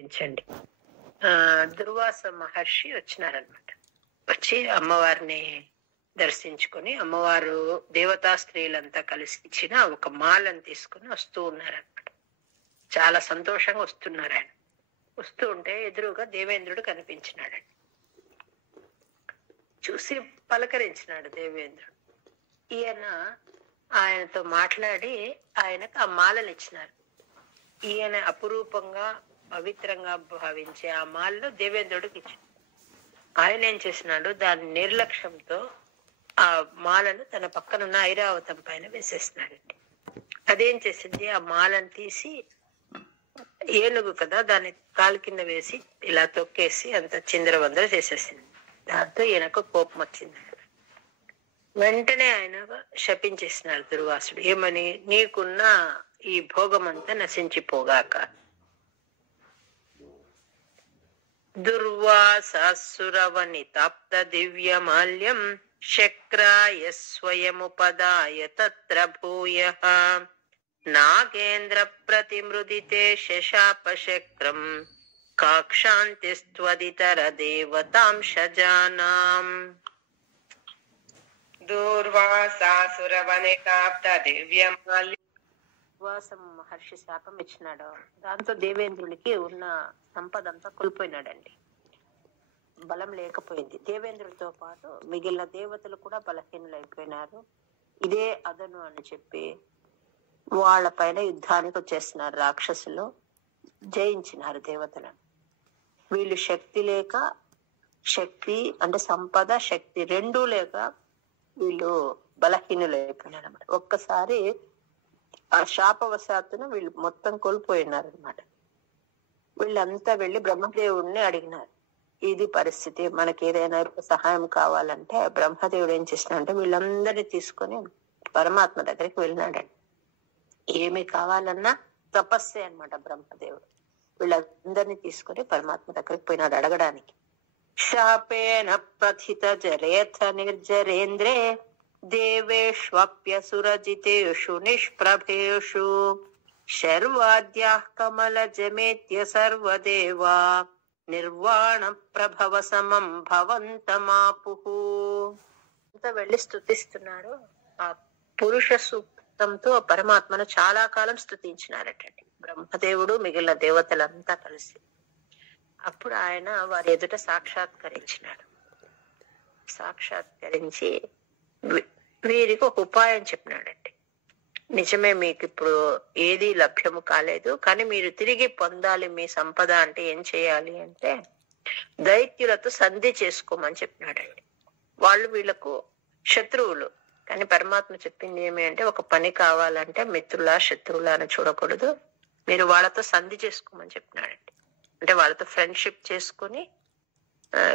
కనిపించండి. దుర్వాస మహర్షి వచ్చినారనమాట. వచ్చి అమ్మవారిని దర్శించుకొని అమ్మవారు దేవతా స్త్రీలంతా కలిసి ఇచ్చిన ఒక మాలను తీసుకుని వస్తూ ఉన్నారనమాట. చాలా సంతోషంగా వస్తున్నారు. ఆయన వస్తూ ఉంటే ఎదురుగా దేవేంద్రుడు కనిపించినాడండి. చూసి పలకరించినాడు దేవేంద్రుడు. ఈయన ఆయనతో మాట్లాడి ఆయనకు ఆ మాలను ఇచ్చినారు. ఈయన అపురూపంగా పవిత్రంగా భావించే ఆ మాలను దేవేంద్రుడికి ఇచ్చాడు. ఆయన ఏం చేసినాడు, దాని నిర్లక్ష్యంతో ఆ మాలను తన పక్కనున్న ఐరావతం పైన వేసేసినాడండి. అదేం చేసింది, ఆ మాలను తీసి ఏనుగు కదా దాన్ని కాలు కింద వేసి ఇలా తొక్కేసి అంత చిందరవందర చేసేసింది. దాంతో ఈయనకు కోపం వచ్చింది. వెంటనే ఆయన శపించేసినాడు దుర్వాసుడు. ఏమని, నీకున్న ఈ భోగం అంతా నశించిపోగాక. దుర్వాసాసురవని తాప్త దివ్యమాల్యం శక్రాయ స్వయముపదాయ తత్ర భూయః నాగేంద్ర ప్రతిమృదితే శశాపశక్రం కాక్షాంతిస్త్వదితర దేవతాంశజానాం. దూర్వాసాసురవనే తాప్త దివ్యమాల్యం. దుర్వాసం మహర్షి శాపం ఇచ్చినాడు. దాంతో దేవేంద్రుడికి ఉన్న సంపద అంతా కోల్పోయినాడండి. బలం లేకపోయింది. దేవేంద్రుడితో పాటు మిగిలిన దేవతలు కూడా బలహీనులైపోయినారు. ఇదే అదను అని చెప్పి వాళ్ళ పైన యుద్ధానికి వచ్చేస్తున్నారు రాక్షసులు. జయించినారు దేవతలను. వీళ్ళు శక్తి లేక, శక్తి అంటే సంపద శక్తి రెండూ లేక వీళ్ళు బలహీనులు అయిపోయినారు అన్నమాట. ఒక్కసారి ఆ శాపవశాత్తున వీళ్ళు మొత్తం కోల్పోయినారు అనమాట. వీళ్ళంతా వెళ్ళి బ్రహ్మదేవుడిని అడిగినారు, ఇది పరిస్థితి, మనకి ఏదైనా సహాయం కావాలంటే. బ్రహ్మదేవుడు ఏం చేసినాడంటే వీళ్ళందరినీ తీసుకొని పరమాత్మ దగ్గరికి వెళ్ళినాడండి. ఏమి కావాలన్నా తపస్సే అనమాట బ్రహ్మదేవుడు. వీళ్ళందరినీ తీసుకొని పరమాత్మ దగ్గరికి పోయినాడు అడగడానికి. శాపేన ప్రథిత జరేథ నిర్జరేంద్రే దేవేష్వప్యసురజితేషు నిష్ప్రభేషు శర్వాద్యాః కమల జమేత్య సర్వదేవా నిర్వాణ ప్రభవ సమం భవంతమాపుః. అంతా వెళ్ళి స్తుతిస్తున్నారు. ఆ పురుష సూక్తంతో పరమాత్మను చాలా కాలం స్తుతించినారటండి బ్రహ్మదేవుడు మిగిలిన దేవతలంతా కలిసి. అప్పుడు ఆయన వారి ఎదుట సాక్షాత్కరించినాడు. సాక్షాత్కరించి వీరికి ఒక ఉపాయం చెప్పినాడండి. నిజమే, మీకు ఇప్పుడు ఏది లభ్యము కాలేదు, కానీ మీరు తిరిగి పొందాలి మీ సంపద అంటే ఏం చేయాలి అంటే దైత్యులతో సంధి చేసుకోమని చెప్పినాడండి. వాళ్ళు వీళ్ళకు శత్రువులు. కానీ పరమాత్మ చెప్పింది ఏమి అంటే, ఒక పని కావాలంటే మిత్రులా శత్రువులా అని చూడకూడదు, మీరు వాళ్ళతో సంధి చేసుకోమని చెప్పినాడండి. అంటే వాళ్ళతో ఫ్రెండ్షిప్ చేసుకుని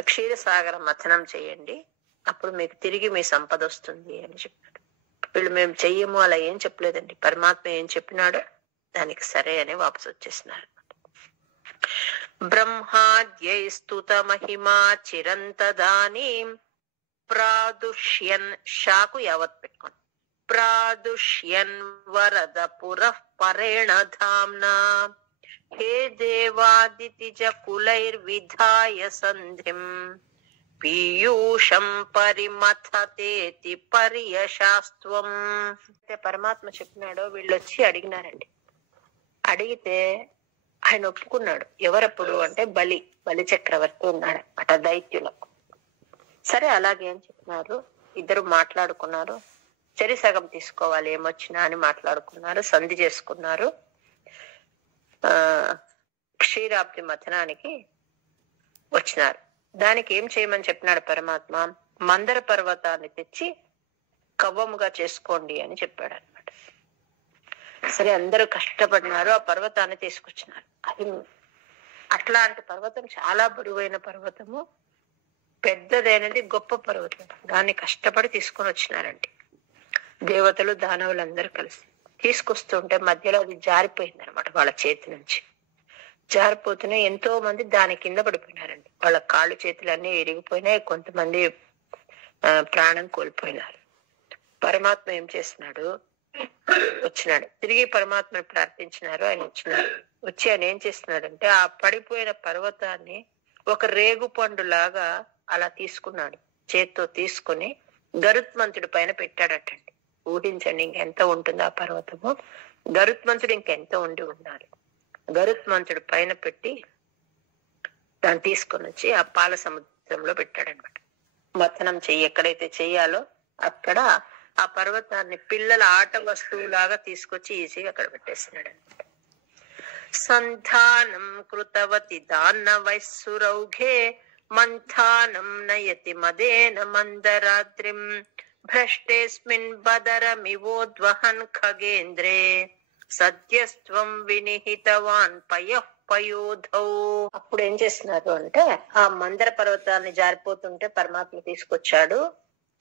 క్షీరసాగర మథనం చేయండి, అప్పుడు మీకు తిరిగి మీ సంపద వస్తుంది అని చెప్పాడు. వీళ్ళు మేము చెయ్యము అలా ఏం చెప్పలేదండి. పరమాత్మ ఏం చెప్పినాడో దానికి సరే అని వాపసు వచ్చేసినారు. బ్రహ్మాద్యైస్తుత మహిమా చిరంతదానీం ప్రాదుష్యన్, షాకు యావత్ పెట్టుకోండి, ప్రాదుష్యన్ వరద పురః పరేణ ధామ్నా హే దేవాదితిజ కులైర్విధాయ సంధిం పీయూషం పరిమథతేతి పర్యశాస్త్వం. పరమాత్మ చెప్పినాడో వీళ్ళు వచ్చి అడిగినారండి. అడిగితే ఆయన ఒప్పుకున్నాడు. ఎవరప్పుడు అంటే బలి చక్రవర్తి ఉన్నాడు అట దైత్యులకు. సరే అలాగే అని చెప్పినారు. ఇద్దరు మాట్లాడుకున్నారు. చెరి సగం తీసుకోవాలి ఏమొచ్చినా అని మాట్లాడుకున్నారు. సంధి చేసుకున్నారు. క్షీరాబ్ది మథనానికి వచ్చినారు. దానికి ఏం చేయమని చెప్పినాడు పరమాత్మ, మందర పర్వతాన్ని తెచ్చి కవ్వముగా చేసుకోండి అని చెప్పాడు అనమాట. సరే అందరూ కష్టపడినారు. ఆ పర్వతాన్ని తీసుకొచ్చినారు. అది అట్లాంటి పర్వతం చాలా బరువైన పర్వతము, పెద్దదైనది, గొప్ప పర్వతం. దాన్ని కష్టపడి తీసుకొని వచ్చినారండి దేవతలు దానవులందరూ కలిసి. తీసుకొస్తుంటే మధ్యలో అది జారిపోయింది అనమాట వాళ్ళ చేతి నుంచి. జారిపోతూనే ఎంతో మంది దాని కింద పడిపోయినారండి. వాళ్ళ కాళ్ళు చేతులన్నీ విరిగిపోయినాయి. కొంతమంది ప్రాణం కోల్పోయినారు. పరమాత్మ ఏం చేస్తున్నాడు, వచ్చినాడు. తిరిగి పరమాత్మని ప్రార్థించినారు. ఆయన వచ్చినాడు. వచ్చి ఆయన ఏం చేస్తున్నాడంటే ఆ పడిపోయిన పర్వతాన్ని ఒక రేగు పండు లాగా అలా తీసుకున్నాడు. చేత్తో తీసుకుని గరుత్మంతుడి పైన పెట్టాడటండి. ఊహించండి ఇంకెంత ఉంటుంది ఆ పర్వతము. గరుత్మంతుడు ఇంకెంత ఉండి ఉండాలి. గరుత్మంతుడి పైన పెట్టి దాన్ని తీసుకొని వచ్చి ఆ పాల సముద్రంలో పెట్టాడనమాట. మథనం ఎక్కడైతే చెయ్యాలో అక్కడ ఆ పర్వతాన్ని పిల్లల ఆట వస్తువులాగా తీసుకొచ్చి ఈజీగా అక్కడ పెట్టేస్తున్నాడు అనమాట. సంధానం కృతవతి దానవైస్సురౌఘే మంథానం నయతి మదేన మందరాత్రిం భ్రష్టేస్మిన్ బదరమివోద్వహన్ ఖగేంద్రే సద్యస్త్వం వినిహితవాన్ పయోధౌ. అప్పుడు ఏం చేస్తున్నారు అంటే ఆ మందర పర్వతాన్ని జారిపోతుంటే పరమాత్మ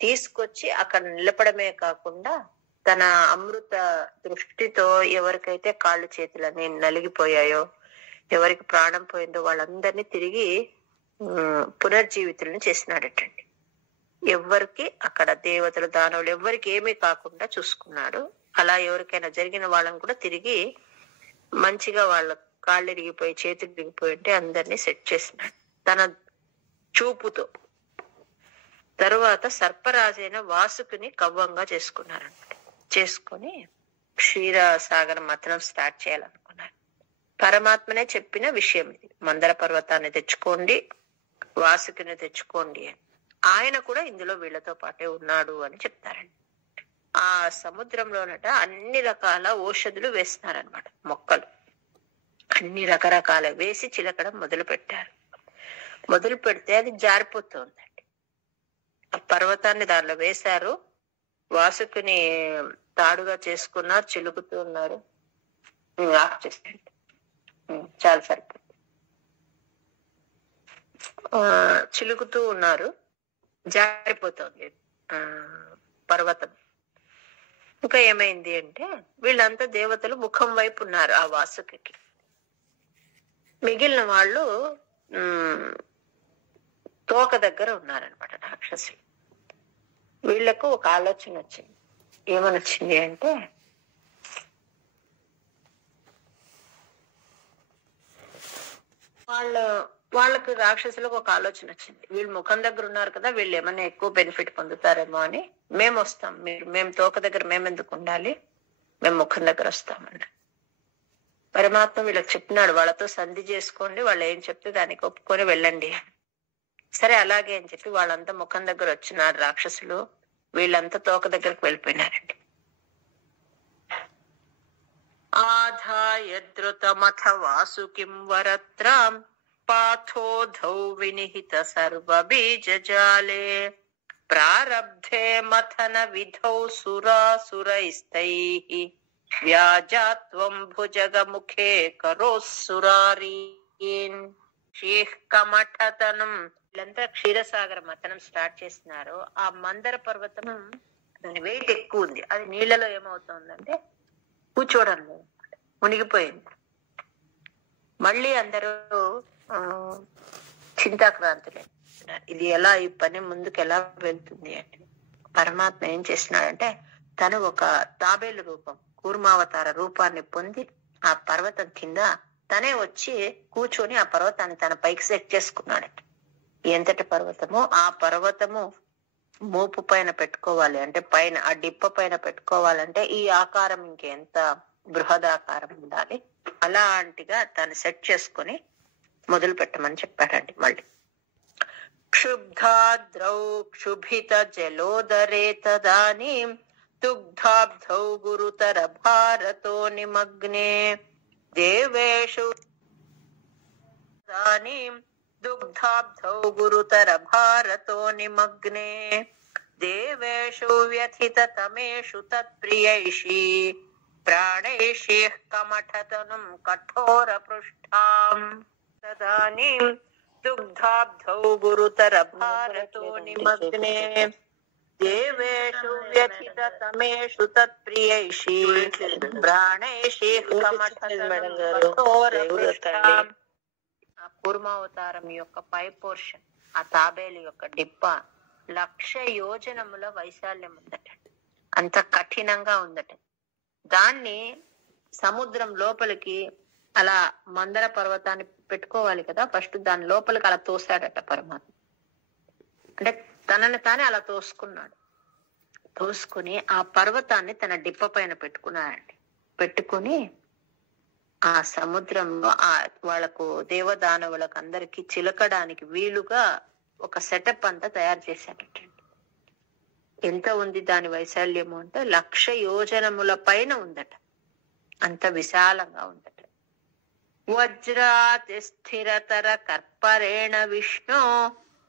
తీసుకొచ్చి అక్కడ నిలపడమే కాకుండా తన అమృత దృష్టితో ఎవరికైతే కాళ్ళు చేతులని నలిగిపోయాయో, ఎవరికి ప్రాణం పోయిందో వాళ్ళందరినీ తిరిగి పునర్జీవితులను చేసినాడటండి. ఎవరికి అక్కడ దేవతలు దానవులు ఎవరికి ఏమీ కాకుండా చూసుకున్నాడు. అలా ఎవరికైనా జరిగిన వాళ్ళని కూడా తిరిగి మంచిగా వాళ్ళ కాళ్ళు ఇరిగిపోయి చేతులు ఇరిగిపోయి ఉంటే అందరినీ సెట్ చేసినాడు తన చూపుతో. తరువాత సర్పరాజైన వాసుకుని కవ్వంగా చేసుకున్నారన్నమాట. చేసుకొని క్షీరసాగర మథనం స్టార్ట్ చేయాలనుకున్నారు. పరమాత్మనే చెప్పిన విషయం ఇది. మందర పర్వతాన్ని తెచ్చుకోండి, వాసుకుని తెచ్చుకోండి అని. ఆయన కూడా ఇందులో వీళ్ళతో పాటే ఉన్నాడు అని చెప్తారండి. ఆ సముద్రంలోనట అన్ని రకాల ఔషధులు వేస్తున్నారనమాట. మొక్కలు అన్ని రకరకాల వేసి చిలకడం మొదలు పెట్టారు. మొదలు పెడితే అది జారిపోతుందండి. ఆ పర్వతాన్ని దానిలో వేశారు. వాసుకుని తాడుగా చేసుకున్నారు, చిలుకుతూ ఉన్నారు. ఆఫ్ చేసేయండి, చాలా సరిపోతుంది. చిలుకుతూ ఉన్నారు, జారిపోతుంది పర్వతం. ఇంకా ఏమైంది అంటే వీళ్ళంతా దేవతలు ముఖం వైపు ఉన్నారు ఆ వాసుకి. మిగిలిన వాళ్ళు తోక దగ్గర ఉన్నారనమాట రాక్షసులు. వీళ్లకు ఒక ఆలోచన వచ్చింది. ఏమని వచ్చింది అంటే వాళ్ళకి రాక్షసులకు ఒక ఆలోచన వచ్చింది. వీళ్ళు ముఖం దగ్గర ఉన్నారు కదా, వీళ్ళు ఏమైనా ఎక్కువ బెనిఫిట్ పొందుతారేమో అని మేము వస్తాం, మేము తోక దగ్గర మేమెందుకు ఉండాలి, మేము ముఖం దగ్గర వస్తామన్నా. పరమాత్మ వీళ్ళకి చెప్పినాడు, వాళ్ళతో సంధి చేసుకోండి, వాళ్ళు ఏం చెప్తే దానికి ఒప్పుకొని వెళ్ళండి. సరే అలాగే అని చెప్పి వాళ్ళంతా ముఖం దగ్గర వచ్చినారు రాక్షసులు. వీళ్ళంతా తోక దగ్గరకు వెళ్ళిపోయినారండి. ఆధాయ ధృతమథ వాసుకిం వరత్రాం పాథోధౌ వినిహిత సర్వ బీజజాలే ప్రారబ్ధే మథన విధౌ సురాసురైస్తైః వ్యాజాత్వం భుజగముఖే కరోస్సురారీన్ కమఠతనం. వీళ్ళంతా క్షీరసాగర మథనం స్టార్ట్ చేస్తున్నారు. ఆ మందర పర్వతం దాని వెయిట్ ఎక్కువ ఉంది. అది నీళ్లలో ఏమవుతుందంటే కూర్చోవడం లేదు, మునిగిపోయింది. మళ్ళీ అందరూ చింతాక్రాంతులే. ఇది ఎలా, ఈ పని ముందుకు ఎలా వెళ్తుంది అంటే పరమాత్మ ఏం చేస్తున్నాడంటే తను ఒక తాబేలు రూపం, కూర్మావతార రూపాన్ని పొంది ఆ పర్వతం కింద తనే వచ్చి కూర్చొని ఆ పర్వతాన్ని తన పైకి సెట్ చేసుకున్నాడట. ఎంతటి పర్వతమో ఆ పర్వతము మోపు పైన పెట్టుకోవాలి అంటే, పైన ఆ డిప్ప పైన పెట్టుకోవాలంటే ఈ ఆకారం ఇంకెంత బృహదాకారం ఉండాలి. అలాంటిగా తను సెట్ చేసుకొని మొదలు పెట్టమని చెప్పాడండి. మళ్ళీ క్షుబ్ధాద్రౌ క్షుభిత జలోదరే తదానీం దుగ్ధాబ్ధౌ గురుతర భారతో నిమగ్నే దేవేషు తదానీం దుగ్ధాబ్ధౌ గురుతర భారతో నిమగ్నే దేవేషు వ్యథిత తమేషు తత్ప్రియైషీ ప్రాణైషీః కమఠతనుం కఠోర పృష్ఠాం తదానీం దుగ్ధాబ్ధౌ గురుతర భారతో నిమగ్నే దేవేషు వ్యథిత తమేషు తత్ప్రియైషీ ప్రాణైషీః కమఠతనుం కఠోర పృష్ఠాం. ఆ కూర్మావతారం యొక్క పై పోర్షన్, ఆ తాబేలు యొక్క డిప్ప 1,00,000 యోజనముల వైశాల్యం ఉందట. అంత కఠినంగా ఉందట. దాన్ని సముద్రం లోపలికి అలా మందర పర్వతాన్ని పెట్టుకోవాలి కదా, ఫస్ట్ దాని లోపలికి అలా తోస్తాడట పరమాత్మ. అంటే తనని తానే అలా తోసుకున్నాడు. తోసుకుని ఆ పర్వతాన్ని తన డిప్ప పైన పెట్టుకున్నాడండి. పెట్టుకుని ఆ సముద్రంలో వాళ్ళకు దేవదానవులకు అందరికి చిలకడానికి వీలుగా ఒక సెటప్ అంతా తయారు చేశాడటండి. ఎంత ఉంది దాని వైశాల్యము అంటే 1,00,000 యోజనముల పైన ఉందట. అంత విశాలంగా ఉందట. వజ్రాతి స్థిరతర కర్పరేణ విష్ణు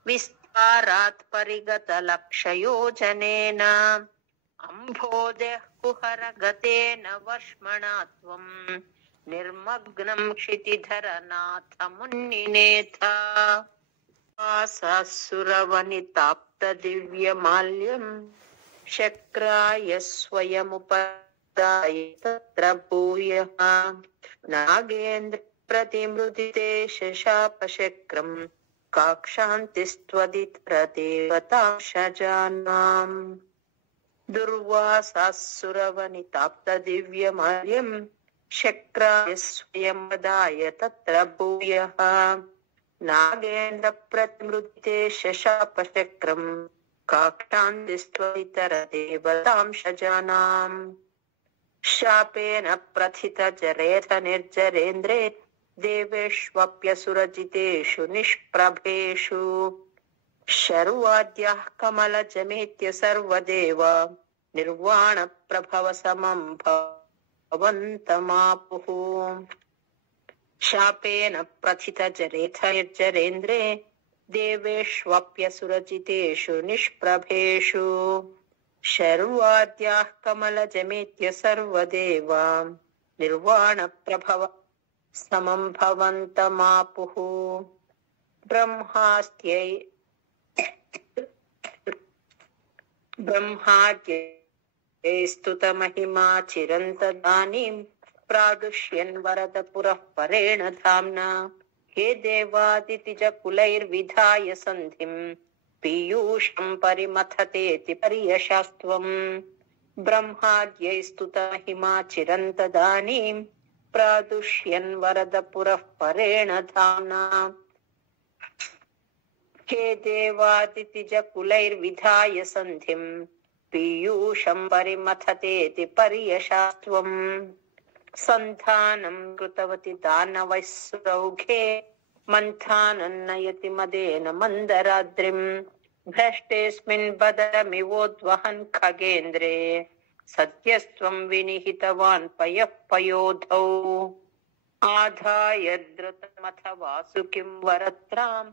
విస్తారాత్ పరిగత 1,00,000 యోజనేన అంభోదే కుహర గతేన వర్ష్మణాత్వం నిర్మగ్నం క్షితిధర నాథ మున్నినేథ సురవనితాప్త దివ్యమాల్యం శక్రాయ స్వయముపదాయ తత్ర భూయః నాగేంద్ర ప్రతిమృదితే శశాపశక్రం కాక్షాంతిస్త్వదిత్ర దేవతాంశజానాం దుర్వాసాసురవనితాప్త దివ్యమాల్యం శక్రాయ స్వయముపదాయ తత్ర భూయః నాగేంద్ర ప్రతిమృదితే శశాపశక్రం కాక్షాంతిస్త్వదితర దేవతాంశజానాం శాపేన ప్రథిత జరేథ నిర్జరేంద్రే దేవేష్వప్యసురజితేషు నిష్ప్రభేషు శర్వాద్యాః కమలజమేత్య సర్వదేవ నిర్వాణ ప్రభవ సమం భవంతమాపుః శాపేన ప్రథిత జరేథ నిర్జరేంద్రే దేవేష్వప్యసురజితేషు నిష్ప్రభేషు శర్వాద్యాః కమలజమేత్య సర్వదేవ నిర్వాణ ప్రభవ సమం భవంతమాపుః బ్రహ్మాద్యై స్తుత మహిమా చిరంతదానీం ప్రాదుష్యన్ వరద పురః పరేణ ధామ్నా హే దేవాదితిజ కులైర్విధాయ సంధిం పీయూషం పరిమథతేతి పర్యశాస్త్వం బ్రహ్మాద్యై స్తుత మహిమా చిరంతదానీం ప్రాదుష్యన్ వరద పురః పరేణ ధామ్నా హే దేవాదితిజ కులైర్విధాయ సంధిం పీయూషం పరిమథతేతి పర్యశాస్త్వం సంధానం కృతవతి దానవైస్సురౌఘే మంథానన్నయతి మదేన మందరాద్రిం భ్రష్టేస్మిన్ బదరమివోద్వహన్ ఖగేంద్రే సత్యస్త్వం వినిహితవాన్ పయః పయోధౌ ఆధాయ ధృతమథ వాసుకిం వరత్రాం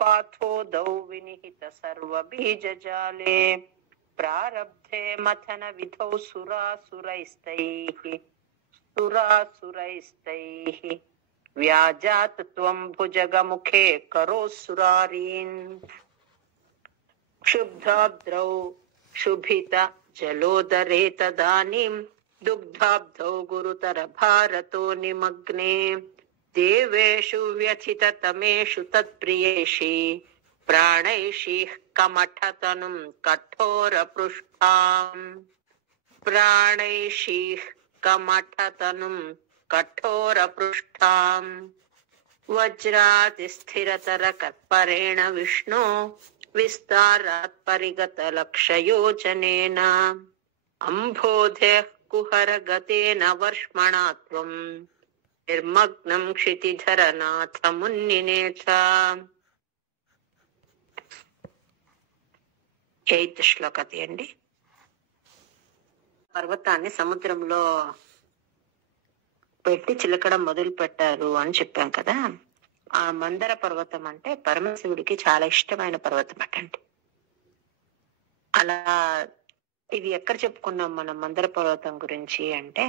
పాథోదౌ వినిహిత సర్వబీజజాలే ప్రారబ్ధే మథన విధౌ సురాసురైస్తైః వ్యాజాత్ త్వం భుజగముఖే కరోసురారీన్ క్షుబ్ధాబ్ద్రౌ శుభిత జలోదరే తదానీం దుగ్ధాబ్ధౌ గురుతర భారతో నిమగ్నే దేవేషు వ్యథిత తమేషు తత్ప్రియేషి ప్రాణైషీః కమఠతనుం కఠోర పృష్ఠాం ప్రాణైషీః కమఠతనుం కఠోర పృష్ఠాం వజ్రాతి స్థిరతర కర్పరేణ విష్ణు విస్తారాత్ పరిగత 1,00,000 యోజనేన అంబోధే కుహర గతేన వర్ష్మణాత్వం నిర్మగ్నం క్షితిధర నాథ మున్నినేథ. 8th శ్లోకతి అండి. పర్వతాన్ని సముద్రంలో పెట్టి చిలకడం మొదలు పెట్టారు అని చెప్పాం కదా. ఆ మందర పర్వతం అంటే పరమశివుడికి చాలా ఇష్టమైన పర్వతం అటండి. అలా ఇది ఎక్కడ చెప్పుకున్నాం మనం మందర పర్వతం గురించి అంటే,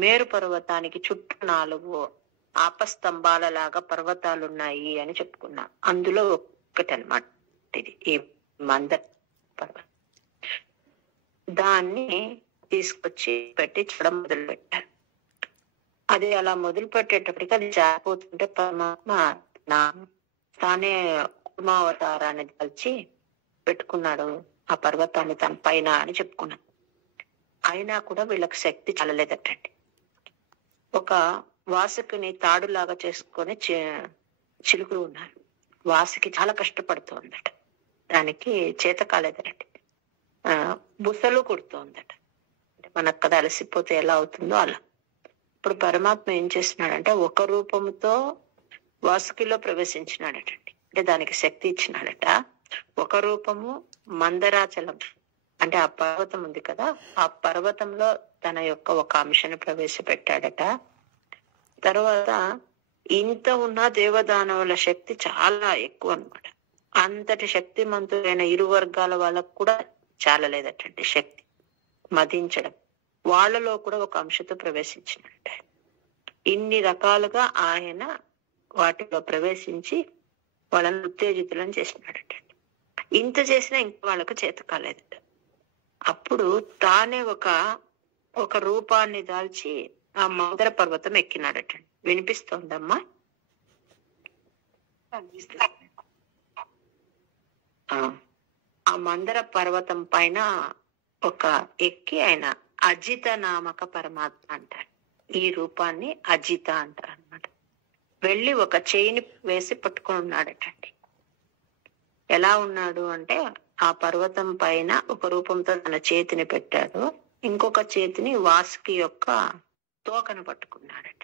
మేరు పర్వతానికి చుట్టూ 4 ఆపస్తంభాల లాగా పర్వతాలు ఉన్నాయి అని చెప్పుకున్నాం. అందులో ఒకటి అన్నమాట ఇది ఈ మందర పర్వతం. దాన్ని తీసుకొచ్చి పెట్టించడం మొదలు పెట్టారు. అది అలా మొదలు పెట్టేటప్పటికి అది జారిపోతుంటే పరమాత్మ తానే కూర్మావతారాన్ని కలిసి పెట్టుకున్నాడు ఆ పర్వతాన్ని తన పైన అని చెప్పుకున్నాడు. అయినా కూడా వీళ్ళకి శక్తి చాలలేదటండి. ఒక వాసుకుని తాడులాగా చేసుకొని చిలుకులు ఉన్నారు. వాసుకి చాలా కష్టపడుతోందట, దానికి చేత కాలేదటండి. బుసలు కుడుతోందట. అంటే మనకు కదా అలసిపోతే ఎలా అవుతుందో అలా. ఇప్పుడు పరమాత్మ ఏం చేస్తున్నాడంటే ఒక రూపంతో వాసుకిలో ప్రవేశించినాడటండి. అంటే దానికి శక్తి ఇచ్చినాడట. ఒక రూపము మందరాచలం, అంటే ఆ పర్వతం ఉంది కదా, ఆ పర్వతంలో తన యొక్క ఒక అంశను ప్రవేశపెట్టాడట. తర్వాత ఇంత ఉన్న దేవదానవుల శక్తి చాలా ఎక్కువ అన్నమాట. అంతటి శక్తిమంతులైన ఇరు వర్గాల వాళ్ళకు కూడా చాలలేదటండి శక్తి మదించడం. వాళ్ళలో కూడా ఒక అంశతో ప్రవేశించినట్ట. ఇన్ని రకాలుగా ఆయన వాటిలో ప్రవేశించి వాళ్ళని ఉత్తేజితులను చేసినాడట. ఇంత చేసినా ఇంక వాళ్ళకు చేత కాలేదట. అప్పుడు తానే ఒక రూపాన్ని దాల్చి ఆ మందర పర్వతం ఎక్కినాడట. వినిపిస్తోందమ్మా? ఆ మందర పర్వతం పైన ఎక్కి ఆయన అజిత నామక పరమాత్మ అంటారు. ఈ రూపాన్ని అజిత అంటారు అన్నమాట. వెళ్ళి ఒక చేయిని వేసి పట్టుకొని ఉన్నాడటండి. ఎలా ఉన్నాడు అంటే ఆ పర్వతం పైన ఒక రూపంతో తన చేతిని పెట్టాడు, ఇంకొక చేతిని వాసుకి యొక్క తోకను పట్టుకున్నాడట.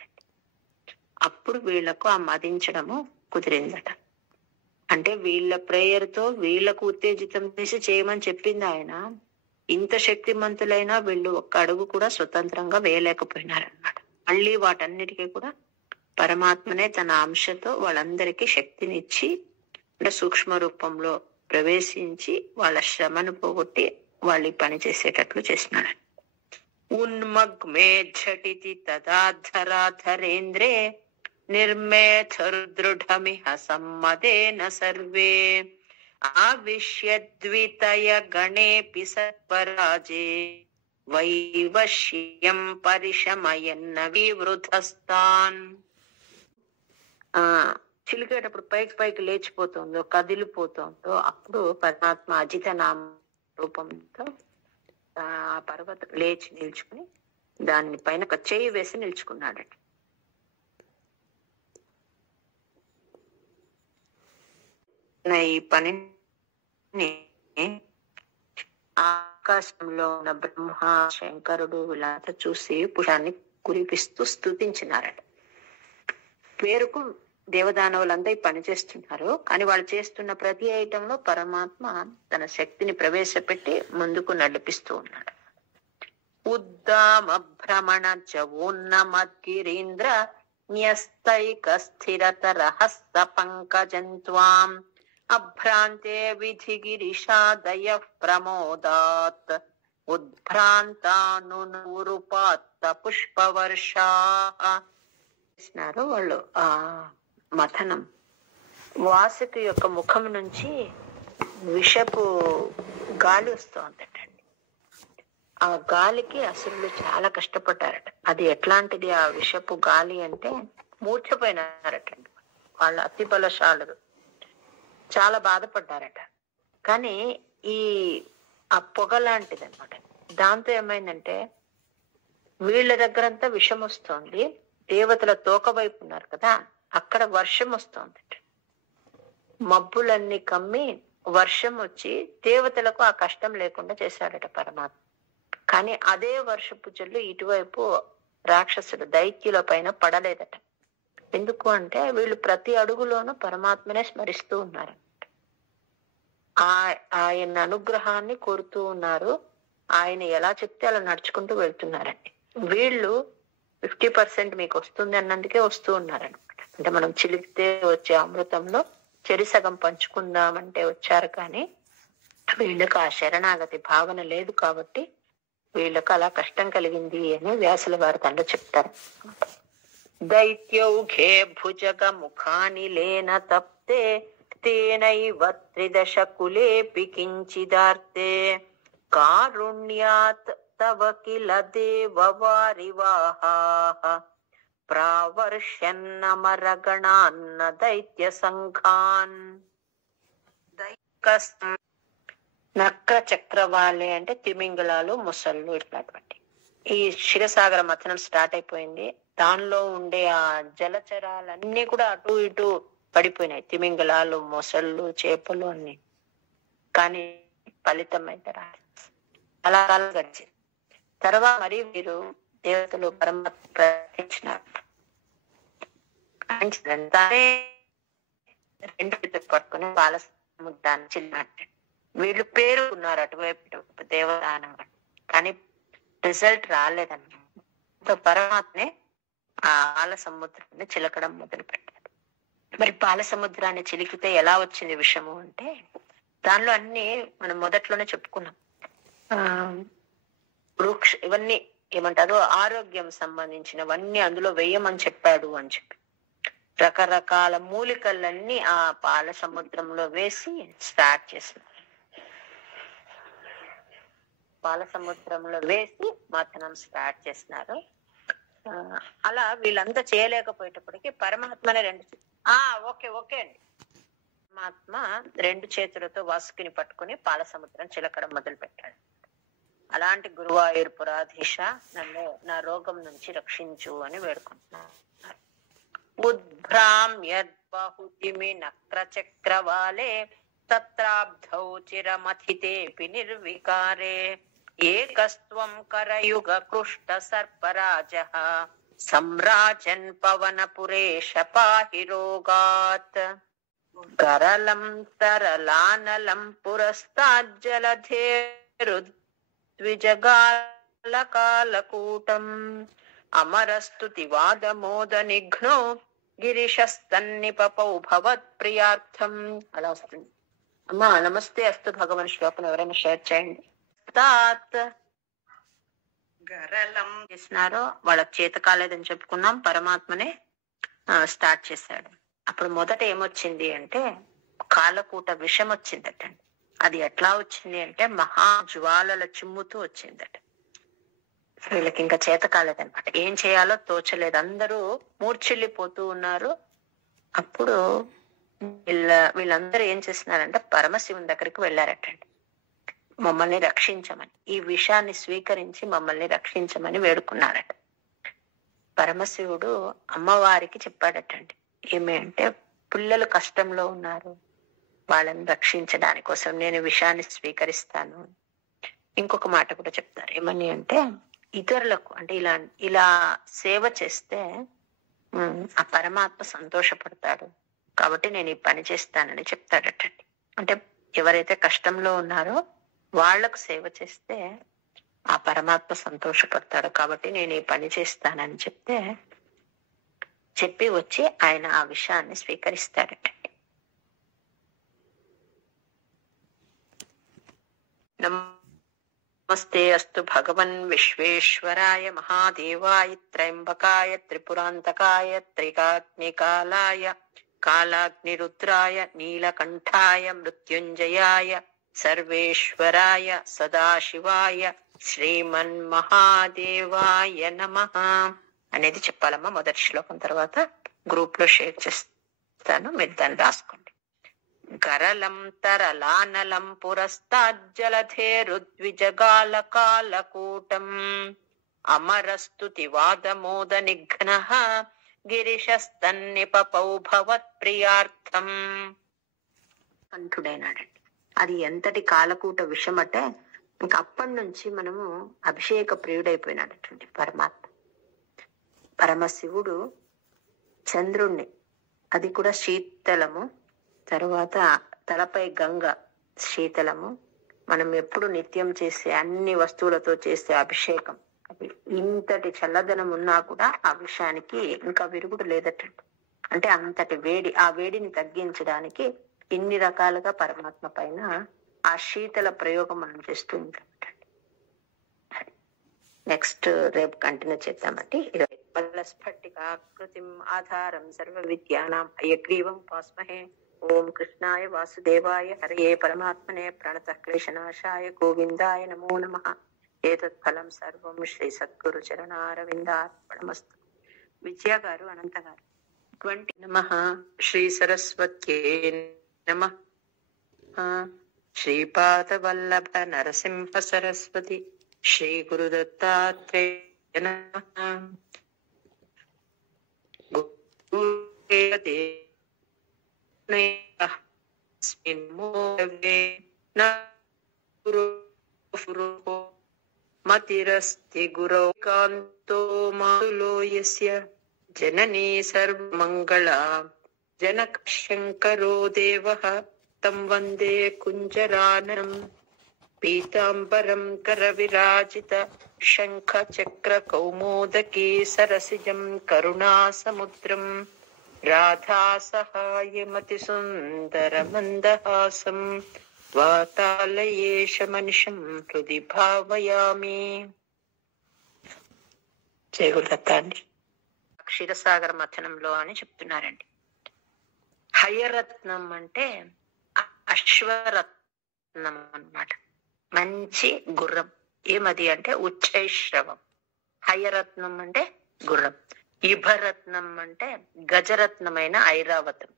అప్పుడు వీళ్లకు ఆ మదించడము కుదిరిందట. అంటే వీళ్ళ ప్రేయర్ తో వీళ్లకు ఉత్తేజితం చేసి చేయమని చెప్పింది ఆయన. ఇంత శక్తిమంతులైనా వీళ్ళు ఒక్క అడుగు కూడా స్వతంత్రంగా వేయలేకపోయినారన్నమాట. మళ్ళీ వాటన్నిటికీ కూడా పరమాత్మనే తన అంశతో వాళ్ళందరికీ శక్తినిచ్చి, అంటే సూక్ష్మ రూపంలో ప్రవేశించి వాళ్ళ శ్రమను పోగొట్టి వాళ్ళు పని చేసేటట్లు చేసినాడు. ఉన్మగ్మే ఝటితి తదాధరాధరేంద్రే నిర్మేధరుదృఢమిహ సమ్మదేన సర్వే ఆవిష్యద్వితయ గణేపి సత్వరాజే వైవశ్యం పరిశమయన్న వివృధస్తాన్. చిలికేటప్పుడు పైకి లేచిపోతుందో కదిలిపోతుందో అప్పుడు పరమాత్మ అజిత నామ రూపంతో ఆ పర్వతం లేచి నిల్చుకుని దాని పైన ఒక చేయి వేసి నిల్చుకున్నాడట. ఈ పనిని ఆకాశంలో ఉన్న బ్రహ్మ శంకరుడు వీళ్ళంతా చూసి పుష్పాన్ని కురిపిస్తూ స్తుతించినారట. పేరుకు దేవదానవులంతా ఈ పని చేస్తున్నారు, కానీ వాళ్ళు చేస్తున్న ప్రతి ఐటంలో పరమాత్మ తన శక్తిని ప్రవేశపెట్టి ముందుకు నడిపిస్తూ ఉన్నాడు. ఉద్దామ భ్రమణ చోన్నమద్గిరీంద్ర న్యస్తైక స్థిరతర హస్త పంకజంత్వాం అభ్రాంతే విధిగిరిషాదయ ప్రమోదాత్ ఉద్భ్రాంతానుపాత్త పుష్పవర్షా. వాళ్ళు ఆ మథనం వాసుకి యొక్క ముఖం నుంచి విషపు గాలి వస్తుందటండి. ఆ గాలికి అసురులు చాలా కష్టపడ్డారట. అది ఎట్లాంటిది ఆ విషపు గాలి అంటే మూర్ఛపోయినారటండి వాళ్ళు. అతి బలశాలురు, చాలా బాధపడ్డారట. కానీ ఆ పొగ లాంటిది అనమాట. దాంతో ఏమైందంటే వీళ్ళ దగ్గరంతా విషం వస్తోంది, దేవతల తోక వైపు ఉన్నారు కదా అక్కడ వర్షం వస్తోంది. మబ్బులన్నీ కమ్మి వర్షం వచ్చి దేవతలకు ఆ కష్టం లేకుండా చేశాడట పరమాత్మ. కానీ అదే వర్షపు జల్లు ఇటువైపు రాక్షసుడు దైత్యుల పైన పడలేదట. ఎందుకు అంటే వీళ్ళు ప్రతి అడుగులోనూ పరమాత్మనే స్మరిస్తూ ఉన్నారు, ఆయన అనుగ్రహాన్ని కోరుతూ ఉన్నారు. ఆయన ఎలా చెప్తే అలా నడుచుకుంటూ వెళ్తున్నారండి. వీళ్ళు 50% మీకు వస్తుంది అన్నందుకే వస్తూ ఉన్నారనమాట. అంటే మనం చిలిపితే వచ్చే అమృతంలో చెరిసగం పంచుకుందామంటే వచ్చారు, కానీ వీళ్ళకు ఆ శరణాగతి భావన లేదు కాబట్టి వీళ్ళకు అలా కష్టం కలిగింది అని వ్యాసుల వారి తండ్రి చెప్తారు. దైత్యౌఘే భుజగ ముఖాని లేన తప్తే తేనైవ త్రిదశ కులేపి కించిదార్తే కారుణ్యాత్ తవ కిల దేవవారివాహాః ప్రావర్ష్యన్నమరగణాన్న దైత్య సంఘాన్. నక్ర చక్రవాళి అంటే తిమింగళాలు, ముసళ్ళు ఇట్లాంటి. ఈ క్షీరసాగర మథనం స్టార్ట్ అయిపోయింది. దానిలో ఉండే ఆ జలచరాలన్నీ కూడా అటు ఇటు పడిపోయినాయి, తిమింగళాలు, మొసళ్ళు, చేపలు అన్ని. కానీ ఫలితం అయితే రాలేదు. అలా కాలం గడిచింది. తర్వాత మరి వీరు దేవతలు పరమాత్మ ప్రార్థించినారు. తానే రెండు చేతులు పట్టుకుని బాల సముద్రాన్ని చిన్నట్టు వీళ్ళు పేరుకున్నారు అటువైపు దేవదానం. కానీ రిజల్ట్ రాలేదన్నమాట. పరమాత్మే ఆ పాల సముద్రాన్ని చిలకడం మొదలు పెట్టారు. మరి పాల సముద్రాన్ని చిలికితే ఎలా వచ్చింది విషము అంటే, దానిలో అన్ని మనం మొదట్లోనే చెప్పుకున్నాం. ఇవన్నీ ఏమంటారు, ఆరోగ్యం సంబంధించినవన్నీ అందులో వేయమని చెప్పాడు అని చెప్పి రకరకాల మూలికలన్నీ ఆ పాల సముద్రంలో వేసి స్టార్ట్ చేసినారు. పాల సముద్రంలో వేసి మథనం స్టార్ట్ చేసినారు. అలా వీళ్ళంతా చేయలేకపోయేటప్పటికి పరమాత్మనే ఓకే అండి పరమాత్మ రెండు చేతులతో వాసుకిని పట్టుకుని పాల సముద్రం చిలకడం మొదలు పెట్టాడు. అలాంటి గురువాయూర్పురాధీశ, నన్ను నా రోగం నుంచి రక్షించు అని వేడుకుంటున్నాను. ఉద్భ్రామ్యద్బహుతిమి నక్ర చక్రవాలే తత్రాబ్ధౌ చిరమథితేపి నిర్వికారే ఏకస్త్వం కరయుగ కృష్ట సర్పరాజః సమ్రాజన్ పవనపురేష పాహి రోగాత్ గరలం తరలానలం పురస్తాజ్జలధేరుద్విజగాలకాలకూటం అమరస్తుతివాదమోద నిఘ్నో గిరిశస్తన్నిపపౌ భవత్ ప్రియార్థం. అలా వస్తుంది. అమ్మా నమస్తే అస్తు భగవన్ శ్లోకం ఎవరైనా షేర్ చేయండి. గరలం చేసినారో వాళ్ళకి చేత కాలేదని చెప్పుకున్నాం. పరమాత్మనే స్టార్ట్ చేశాడు. అప్పుడు మొదట ఏమొచ్చింది అంటే కాలకూట విషం వచ్చిందట. అది ఎట్లా వచ్చింది అంటే మహాజ్వాలల చిమ్ముతూ వచ్చిందట. వీళ్ళకి ఇంకా చేత కాలేదనమాట. ఏం చేయాలో తోచలేదు. అందరూ మూర్ఛిల్లిపోతూ ఉన్నారు. అప్పుడు వీళ్ళందరూ ఏం చేస్తున్నారంటే పరమశివుని దగ్గరికి వెళ్ళారటండి. మమ్మల్ని రక్షించమని, ఈ విషయాన్ని స్వీకరించి మమ్మల్ని రక్షించమని వేడుకున్నారట. పరమశివుడు అమ్మవారికి చెప్పాడటండి. ఏమి అంటే, పిల్లలు కష్టంలో ఉన్నారు, వాళ్ళని రక్షించడాని కోసం నేను విషయాన్ని స్వీకరిస్తాను. ఇంకొక మాట కూడా చెప్తారు. ఏమని అంటే, ఇతరులకు అంటే ఇలా సేవ చేస్తే ఆ పరమాత్మ సంతోషపడతాడు, కాబట్టి నేను ఈ పని చేస్తానని చెప్తాడటండి. అంటే ఎవరైతే కష్టంలో ఉన్నారో వాళ్లకు సేవ చేస్తే ఆ పరమాత్మ సంతోషపడతాడు, కాబట్టి నేను ఈ పని చేస్తానని చెప్పి వచ్చి ఆయన ఆ విషయాన్ని స్వీకరిస్తాడటండి. నమస్తే అస్తు భగవన్ విశ్వేశ్వరాయ మహాదేవాయ త్రయంబకాయ త్రిపురాంతకాయ త్రికాగ్నికాలాయ కాలాగ్నిరుద్రాయ నీలకంఠాయ మృత్యుంజయాయ సర్వేశ్వరాయ సదాశివాయ శ్రీమన్ మహాదేవాయ నమః అనేది చెప్పాలమ్మా. మొదటి శ్లోకం తర్వాత గ్రూప్ లో షేర్ చేస్తాను, మీరు దాన్ని రాసుకోండి. గరలం తరలానలం పురస్తాజ్జలధేరుద్విజగాలకాలకూటం అమరస్తుతివాదమోద నిఘ్నః గిరిశస్తన్నిపపౌ భవత్ ప్రియార్థం. కంఠుడైనాడండి. అది ఎంతటి కాలకూట విషయం అంటే ఇంక అప్పటి నుంచి మనము అభిషేక ప్రియుడైపోయినాడటండి పరమాత్మ. పరమశివుడు చంద్రుణ్ణి, అది కూడా శీతలము, తర్వాత తలపై గంగ శీతలము, మనం ఎప్పుడు నిత్యం చేసే అన్ని వస్తువులతో చేసే అభిషేకం, అది ఇంతటి చల్లదనం ఉన్నా కూడా ఆ విషయానికి ఇంకా విరుగుడు లేదటండి. అంటే అంతటి వేడి, ఆ వేడిని తగ్గించడానికి ఇన్ని రకాలుగా పరమాత్మ పైన ఆ శీతల ప్రయోగం మనం చేస్తూ ఉంటాం. నెక్స్ట్ రేపు కంటిన్యూ చేద్దామండి. స్ఫటికాకృతిం ఆధారం సర్వ విద్యానాం హయగ్రీవం ఉపాస్మహే. ఓం కృష్ణాయ వాసుదేవాయ హరయే పరమాత్మనే ప్రణత క్లేశనాశాయ గోవిందాయ నమో నమః. ఏతత్ ఫలం సర్వం శ్రీ సద్గురు చరణారవిందార్పణమస్తు. విజయ గారు, అనంత గారు 20 నమః. శ్రీ సరస్వత్యే నమః. శ్రీపాద వల్లభ నరసింహ సరస్వతి శ్రీ గురు దత్తాత్రేయ నమః. మతిరస్తి గురౌ కాంతో మాతులో యస్య జననీ సర్వమంగళా జనక శంకరో దేవః తం వందే కుంజరానం. పీతాంబరం కరవిరాజిత శంఖ చక్ర కౌమోదకీ సరసిజం కరుణాసముద్రం రాధా సహాయమతి సుందర మందహాసం వాతాలయేష మనిషం హృది భావయామి. జయగురుదత్త అండి. క్షీరసాగర మథనంలో అని చెప్తున్నారండి. హయరత్నం అంటే అశ్వరత్నం అన్నమాట. మంచి గుర్రం. ఏమది అంటే ఉచ్చైశ్రవం. హయరత్నం అంటే గుర్రం. ఇభరత్నం అంటే గజరత్నమైన ఐరావతం.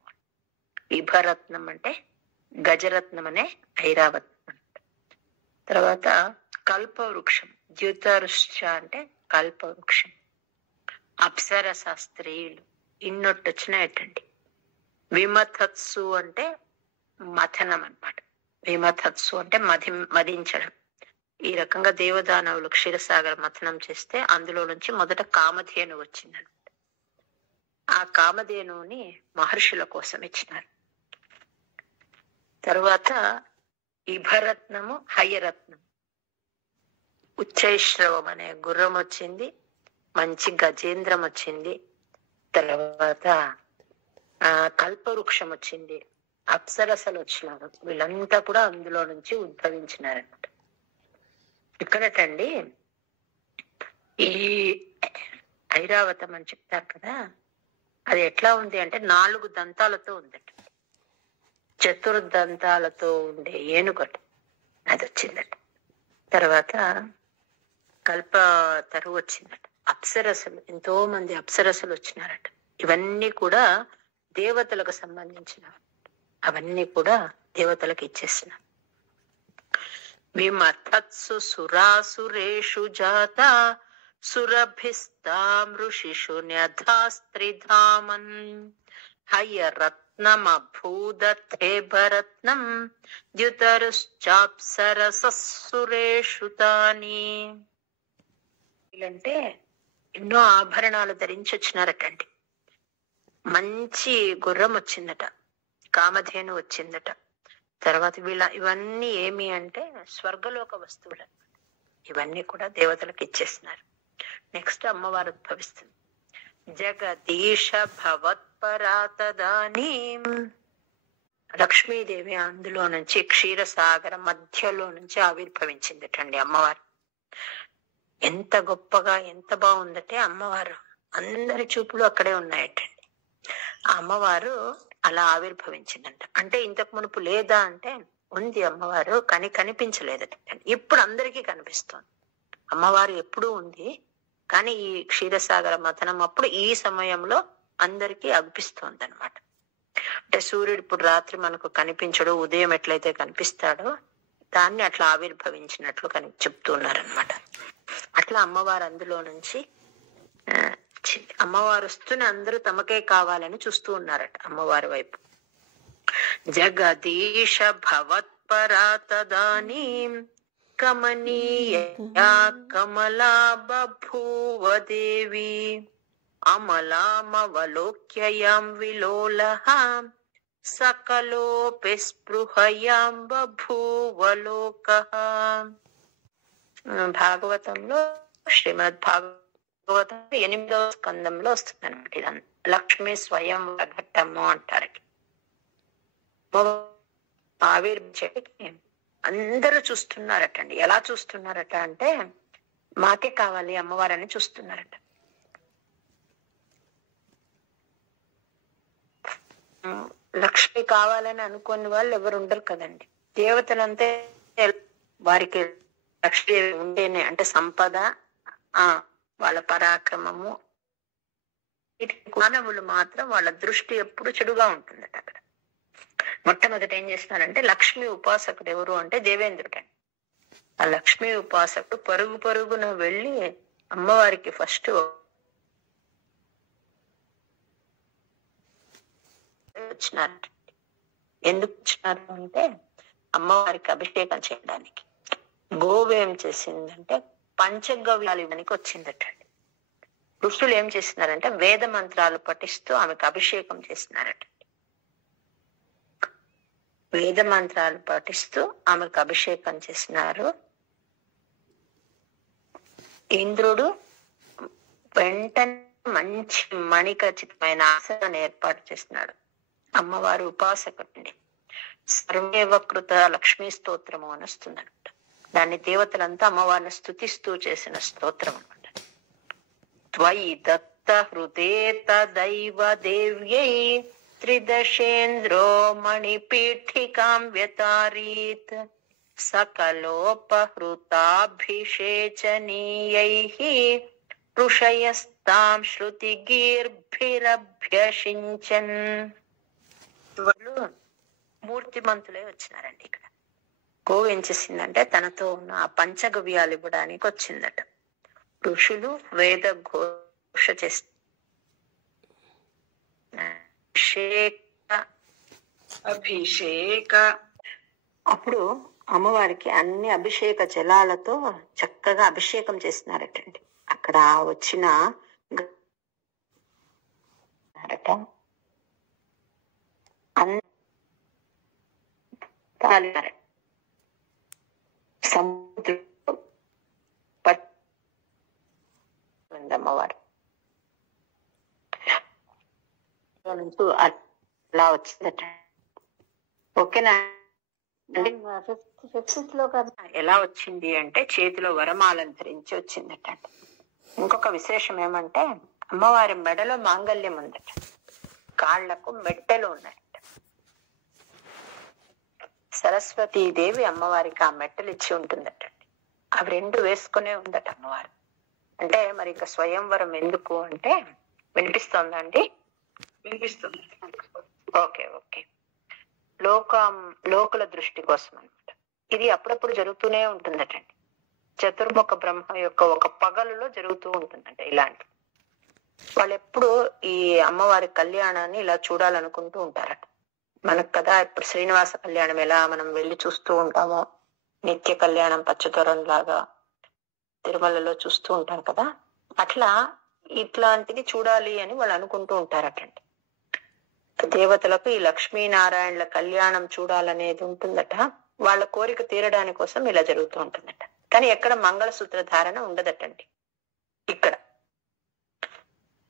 ఇభరత్నం అంటే గజరత్నం అనే ఐరావతం. తర్వాత కల్పవృక్షం. ద్యుతరుష అంటే కల్పవృక్షం. అప్సరస స్త్రీలు ఇన్నొట్టొచ్చినాయటండి. విమథత్సు అంటే మథనం అన్నమాట. విమథత్సు అంటే మదించడం. ఈ రకంగా దేవదానవులు క్షీరసాగర మథనం చేస్తే అందులో నుంచి మొదట కామధేను వచ్చిందనమాట. ఆ కామధేనుని మహర్షుల కోసం ఇచ్చినారు. తర్వాత ఇభరత్నము, హయరత్నం. ఉచ్చైశ్రవం అనే గుర్రం వచ్చింది. మంచి గజేంద్రం వచ్చింది. తర్వాత కల్పవృక్షం వచ్చింది. అప్సరసలు వచ్చినారు. వీళ్ళంతా కూడా అందులో నుంచి ఉద్భవించినారన్నమాట. ఇక్కడటండి ఈ ఐరావతం అని చెప్తారు కదా, అది ఎట్లా ఉంది అంటే 4 దంతాలతో ఉందట. చతుర్దంతాలతో ఉండే ఏనుగట అది వచ్చిందట. తర్వాత కల్ప తరువు వచ్చిందట. అప్సరసలు, ఎంతో మంది అప్సరసలు వచ్చినారట. ఇవన్నీ కూడా దేవతలకు సంబంధించిన, అవన్నీ కూడా దేవతలకు ఇచ్చేసిన. విమథత్సు సురాసురేషు జాత సురభిస్తామృషిషు న్యథాస్త్రిధామన్ హయరత్నమభూదతే భరత్నం ద్యుతరుశ్చాప్సరసస్సురేషు తాని. వీళ్ళంటే ఎన్నో ఆభరణాలు ధరించి వచ్చినారటండి. మంచి గుర్రం వచ్చిందట. కామధేను వచ్చిందట. తర్వాత ఇవన్నీ ఏమి అంటే స్వర్గలోక వస్తువులు అన్నమాట. ఇవన్నీ కూడా దేవతలకు ఇచ్చేస్తున్నారు. నెక్స్ట్ అమ్మవారు ఉద్భవిస్తుంది. జగదీశ భవత్పరాతదానీ. లక్ష్మీదేవి అందులో నుంచి క్షీరసాగర మధ్యలో నుంచి ఆవిర్భవించిందటండి అమ్మవారు. ఎంత గొప్పగా, ఎంత బాగుందంటే అమ్మవారు అందరి చూపులు అక్కడే ఉన్నాయటండి. ఆ అమ్మవారు అలా ఆవిర్భవించిందంట. అంటే ఇంతకు మునుపు లేదా అంటే ఉంది అమ్మవారు, కానీ కనిపించలేదట. ఇప్పుడు అందరికీ కనిపిస్తోంది. అమ్మవారు ఎప్పుడూ ఉంది, కానీ ఈ క్షీరసాగర మథనం అప్పుడు ఈ సమయంలో అందరికీ అనిపిస్తోంది అనమాట. అంటే సూర్యుడు ఇప్పుడు రాత్రి మనకు కనిపించడు, ఉదయం ఎట్లయితే కనిపిస్తాడో దాన్ని అట్లా ఆవిర్భవించినట్లు చెప్తున్నారనమాట. అట్లా అమ్మవారు అందులో నుంచి అమ్మవారు వస్తూనే అందరూ తమకే కావాలని చూస్తూ ఉన్నారట అమ్మవారి వైపు. జగదీశ భవత్పరాతదానీ కమనీయా కమలా బభూవ దేవి అమలామవలోక్యయాం విలోలః సకలోపి స్పృహయాం బభూవ లోకః. భాగవతంలో, శ్రీమద్ భాగవతం 8వ స్కందంలో వస్తుంది అనమాట. ఇదంతా లక్ష్మీ స్వయం ఘట్టము అంటారు. ఆవిర్భవించేటికి అందరూ చూస్తున్నారటండి. ఎలా చూస్తున్నారట అంటే మాకే కావాలి అమ్మవారని చూస్తున్నారట. లక్ష్మి కావాలని అనుకునే వాళ్ళు ఎవరు ఉండరు కదండి. దేవతలంతే వారికి లక్ష్మి ఉండేనే, అంటే సంపద, వాళ్ళ పరాక్రమము. మానవులు మాత్రం వాళ్ళ దృష్టి ఎప్పుడు చెడుగా ఉంటుందట. అక్కడ మొట్టమొదట ఏం చేస్తున్నారంటే లక్ష్మీ ఉపాసకుడు ఎవరు అంటే దేవేంద్రుడు. ఆ లక్ష్మీ ఉపాసకుడు పరుగు పరుగున వెళ్ళి అమ్మవారికి ఫస్ట్ వచ్చినారు. ఎందుకు వచ్చినారు అంటే అమ్మవారికి అభిషేకం చేయడానికి. గోవు ఏం చేసిందంటే పంచగవ్యాలు ఇవ్వడానికి వచ్చిందట. ఋషులు ఏం చేస్తున్నారంటే వేద మంత్రాలు పఠిస్తూ ఆమెకు అభిషేకం చేసినారట. వేద మంత్రాలు పఠిస్తూ ఆమెకు అభిషేకం చేసినారు. ఇంద్రుడు వెంటనే మంచి మణిఖచ్చితమైన ఆసనాన్ని ఏర్పాటు చేసినాడు. అమ్మవారు ఉపాసకుడి సర్వేవకృత లక్ష్మీ స్తోత్రము అని వస్తుందన్నమాట. దాన్ని దేవతలంతా అమ్మవారిని స్తుతిస్తూ చేసిన స్తోత్రం అనమాట. త్వయి దత్త హృదే తదైవ దేవ్యై త్రిదశేంద్రో మణిపీఠికాం వ్యతారీత్ సకలోపహృతాభిషేచనీయైః ఋషయస్తాం శృతిగీర్భిరభ్యషించన్. వాళ్ళు మూర్తిమంతులే వచ్చినారండి. ఇక్కడ గోవు ఏం చేసిందంటే తనతో ఉన్న ఆ పంచగవ్యాలు ఇవ్వడానికి వచ్చిందట. ఋషులు వేద ఘోష అభిషేక అప్పుడు అమ్మవారికి అన్ని అభిషేక జలాలతో చక్కగా అభిషేకం చేసినారటండి. అక్కడ వచ్చిన సముద్రం అమ్మవారు అలా వచ్చిందట. ఓకేనా? ఎలా వచ్చింది అంటే చేతిలో వరమాలను ధరించి వచ్చిందట. ఇంకొక విశేషం ఏమంటే అమ్మవారి మెడలో మాంగళ్యం ఉందట, కాళ్లకు మెట్టెలు ఉన్నాయట. సరస్వతీదేవి అమ్మవారికి ఆ మెట్టలు ఇచ్చి ఉంటుందట. అవి రెండు వేసుకునే ఉందట అమ్మవారు. అంటే మరి ఇంకా స్వయంవరం ఎందుకు అంటే వినిపిస్తోందండి? వినిపిస్తుంది. Okay okay. లోకుల దృష్టి కోసం అనమాట. ఇది అప్పుడప్పుడు జరుగుతూనే ఉంటుందటండి. చతుర్ముఖ బ్రహ్మ యొక్క ఒక పగలులో జరుగుతూ ఉంటుందంట ఇలాంటి. వాళ్ళు ఎప్పుడు ఈ అమ్మవారి కళ్యాణాన్ని ఇలా చూడాలనుకుంటూ ఉంటారట. మనకు కదా ఇప్పుడు శ్రీనివాస కళ్యాణం ఎలా మనం వెళ్ళి చూస్తూ ఉంటామో, నిత్య కళ్యాణం పచ్చతోరం లాగా తిరుమలలో చూస్తూ ఉంటాం కదా, అట్లా ఇట్లాంటిది చూడాలి అని వాళ్ళు అనుకుంటూ ఉంటారటండి. దేవతలకు ఈ లక్ష్మీనారాయణల కళ్యాణం చూడాలనేది ఉంటుందట. వాళ్ళ కోరిక తీరడానికి కోసం ఇలా జరుగుతూ ఉంటుందట. కానీ ఎక్కడ మంగళసూత్ర ధారణ ఉండదటండి. ఇక్కడ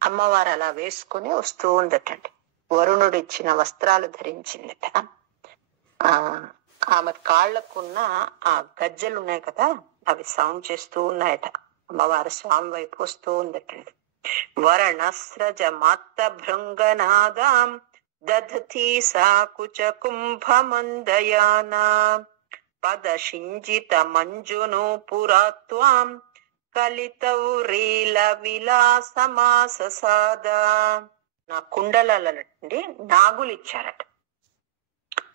అమ్మవారు అలా వేసుకుని వస్తూ ఉందటండి. వరుణుడు ఇచ్చిన వస్త్రాలు ధరించిందట. ఆమె కాళ్లకున్న ఆ గజ్జలు ఉన్నాయి కదా, అవి సౌండ్ చేస్తూ ఉన్నాయట. అమ్మవారు స్వామి వైపు వస్తూ ఉందటండి. వరణస్రజ మాత్త భృంగనాదాం దధతి సాకుచ కుంభమందయానా పదశింజిత మంజును పురాత్వాం కలితౌరీల విలాసమాససాద. నా కుండలండి నాగులు ఇచ్చారట.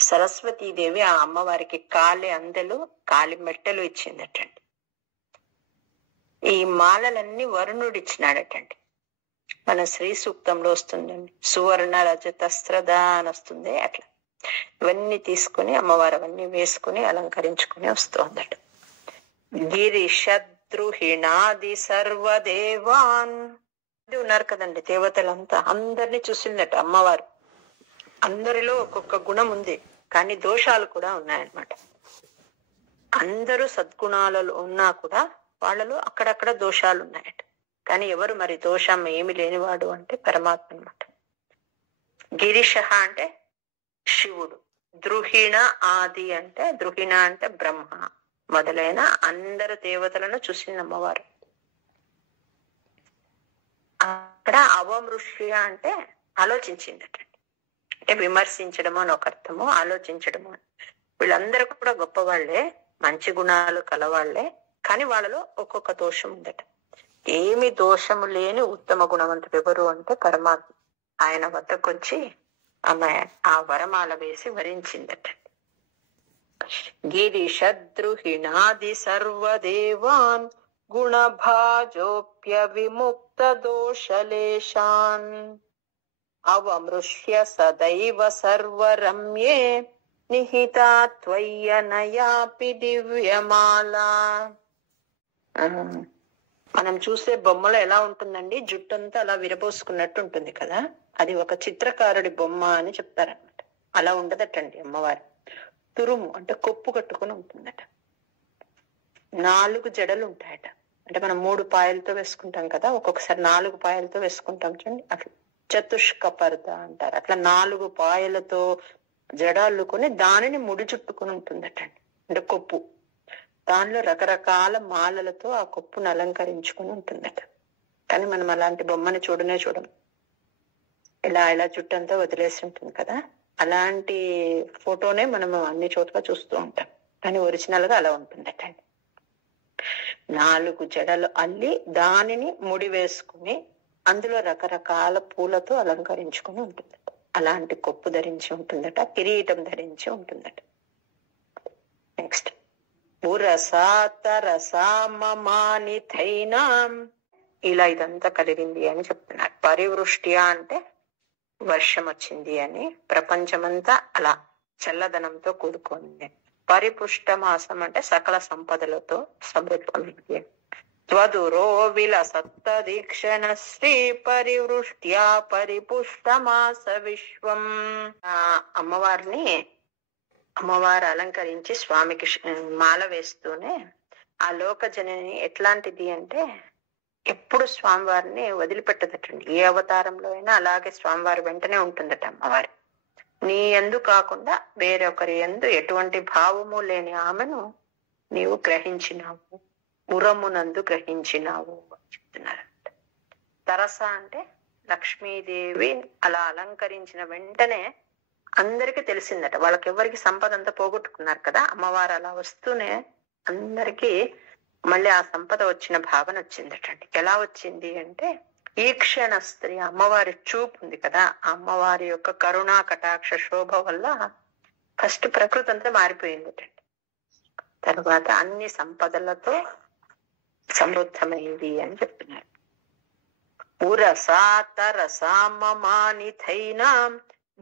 సరస్వతీదేవి ఆ అమ్మవారికి కాలి అందెలు కాలి మెట్టెలు ఇచ్చిందటండి. ఈ మాలలన్నీ వరుణుడు ఇచ్చినాడటండి. మన శ్రీ సూక్తంలో వస్తుందండి, సువర్ణ రజతస్త్రద అని వస్తుంది. అట్లా ఇవన్నీ తీసుకుని అమ్మవారు అవన్నీ వేసుకుని అలంకరించుకుని వస్తుందట. గిరిషద్రుహిణాది సర్వదేవాన్ ఉన్నారు కదండి దేవతలంతా, అందరినీ చూసిందట అమ్మవారు. అందరిలో ఒక్కొక్క గుణం ఉంది, కానీ దోషాలు కూడా ఉన్నాయన్నమాట. అందరూ సద్గుణాలలో ఉన్నా కూడా వాళ్ళలో అక్కడక్కడ దోషాలు ఉన్నాయట. కానీ ఎవరు మరి దోషం ఏమి లేనివాడు అంటే పరమాత్మ అన్నమాట. గిరిష అంటే శివుడు, ద్రుహిణ ఆది అంటే ద్రుహిణ అంటే బ్రహ్మ మొదలైన అందరు దేవతలను చూసింది అమ్మవారు. అక్కడ అవమృష్య అంటే ఆలోచించిందట. అంటే విమర్శించడము అని ఒక అర్థము, ఆలోచించడము అని. వీళ్ళందరూ కూడా గొప్ప వాళ్లే, మంచి గుణాలు కలవాళ్లే, కానీ వాళ్ళలో ఒక్కొక్క దోషం ఉందట. ఏమి దోషము లేని ఉత్తమ గుణవంతుడు ఎవరు అంటే పరమాత్మ. ఆయన వద్దకు వచ్చి ఆమె ఆ వరమాల వేసి వరించిందట. గిరిశద్రుహిణాది సర్వదేవాన్ గుణభాజోప్య విముక్త దోషలేశాన్ అవమృష్య సదైవ సర్వరమ్యే నిహితా త్వయ్యనయాపి దివ్యమాల. మనం చూసే బొమ్మలో ఎలా ఉంటుందండి, జుట్టంతా అలా విరబోసుకున్నట్టు ఉంటుంది కదా, అది ఒక చిత్రకారుడి బొమ్మ అని చెప్తారనమాట. అలా ఉండదటండి అమ్మవారు. తురుము అంటే కొప్పు కట్టుకుని ఉంటుందట. 4 జడలు ఉంటాయట. అంటే మనం 3 పాయలతో వేసుకుంటాం కదా, ఒక్కొక్కసారి 4 పాయలతో వేసుకుంటాం చూడండి, అట్లా చతుష్క పరద అంటారు. అట్లా 4 పాయలతో జడ అల్లుకొని దానిని ముడి చుట్టుకుని ఉంటుందటండి. అంటే కొప్పు, దానిలో రకరకాల మాలలతో ఆ కొప్పును అలంకరించుకుని ఉంటుందట. కానీ మనం అలాంటి బొమ్మని చూడనే చూడం. ఇలా చుట్టంతా వదిలేసి ఉంటుంది కదా, అలాంటి ఫోటోనే మనం అన్ని చోట్ల చూస్తూ ఉంటాం. కానీ ఒరిజినల్ గా అలా ఉంటుందటండి. 4 జడలు అల్లి దానిని ముడి వేసుకుని అందులో రకరకాల పూలతో అలంకరించుకుని ఉంటుందట. అలాంటి కొప్పు ధరించి ఉంటుందట, కిరీటం ధరించి ఉంటుందట. నెక్స్ట్, పురసాతరసామమానిథైనాం, ఇలా ఇదంతా కలిగింది అని చెప్తున్నారు. పరివృష్ట్యా అంటే వర్షం వచ్చింది అని, ప్రపంచమంతా అలా చల్లదనంతో కూడుకుంది. పరిపుష్ట మాసం అంటే సకల సంపదలతో సమృద్ధమైంది. త్వదురో విలసత్త దీక్షణ శ్రీ పరివృష్ట్యా పరిపుష్ట మాస విశ్వం. అమ్మవారు అలంకరించి స్వామికి మాల వేస్తూనే ఆ లోక జనని ఎట్లాంటిది అంటే ఎప్పుడు స్వామివారిని వదిలిపెట్టదటండి. ఏ అవతారంలో అయినా అలాగే స్వామివారి వెంటనే ఉంటుందట అమ్మవారి. నీ యందు కాకుండా వేరొకరి యందు ఎటువంటి భావము లేని ఆమెను నీవు గ్రహించినావు, ఉరమునందు గ్రహించినావు అని చెప్తున్నారంట. తరస అంటే లక్ష్మీదేవి అలా అలంకరించిన వెంటనే అందరికి తెలిసిందట. వాళ్ళకెవ్వరికి సంపద అంతా పోగొట్టుకున్నారు కదా, అమ్మవారు అలా వస్తూనే అందరికి మళ్ళీ ఆ సంపద వచ్చిన భావన వచ్చిందటండి. ఎలా వచ్చింది అంటే, ఈ క్షణ స్త్రీ అమ్మవారి చూపు ఉంది కదా, ఆ అమ్మవారి యొక్క కరుణా కటాక్ష శోభ వల్ల ఫస్ట్ ప్రకృతి అంతా మారిపోయిందటండి. తర్వాత అన్ని సంపదలతో సమృద్ధమైంది అని చెప్తున్నారు. ఉరసాతరసామమానిథైనాం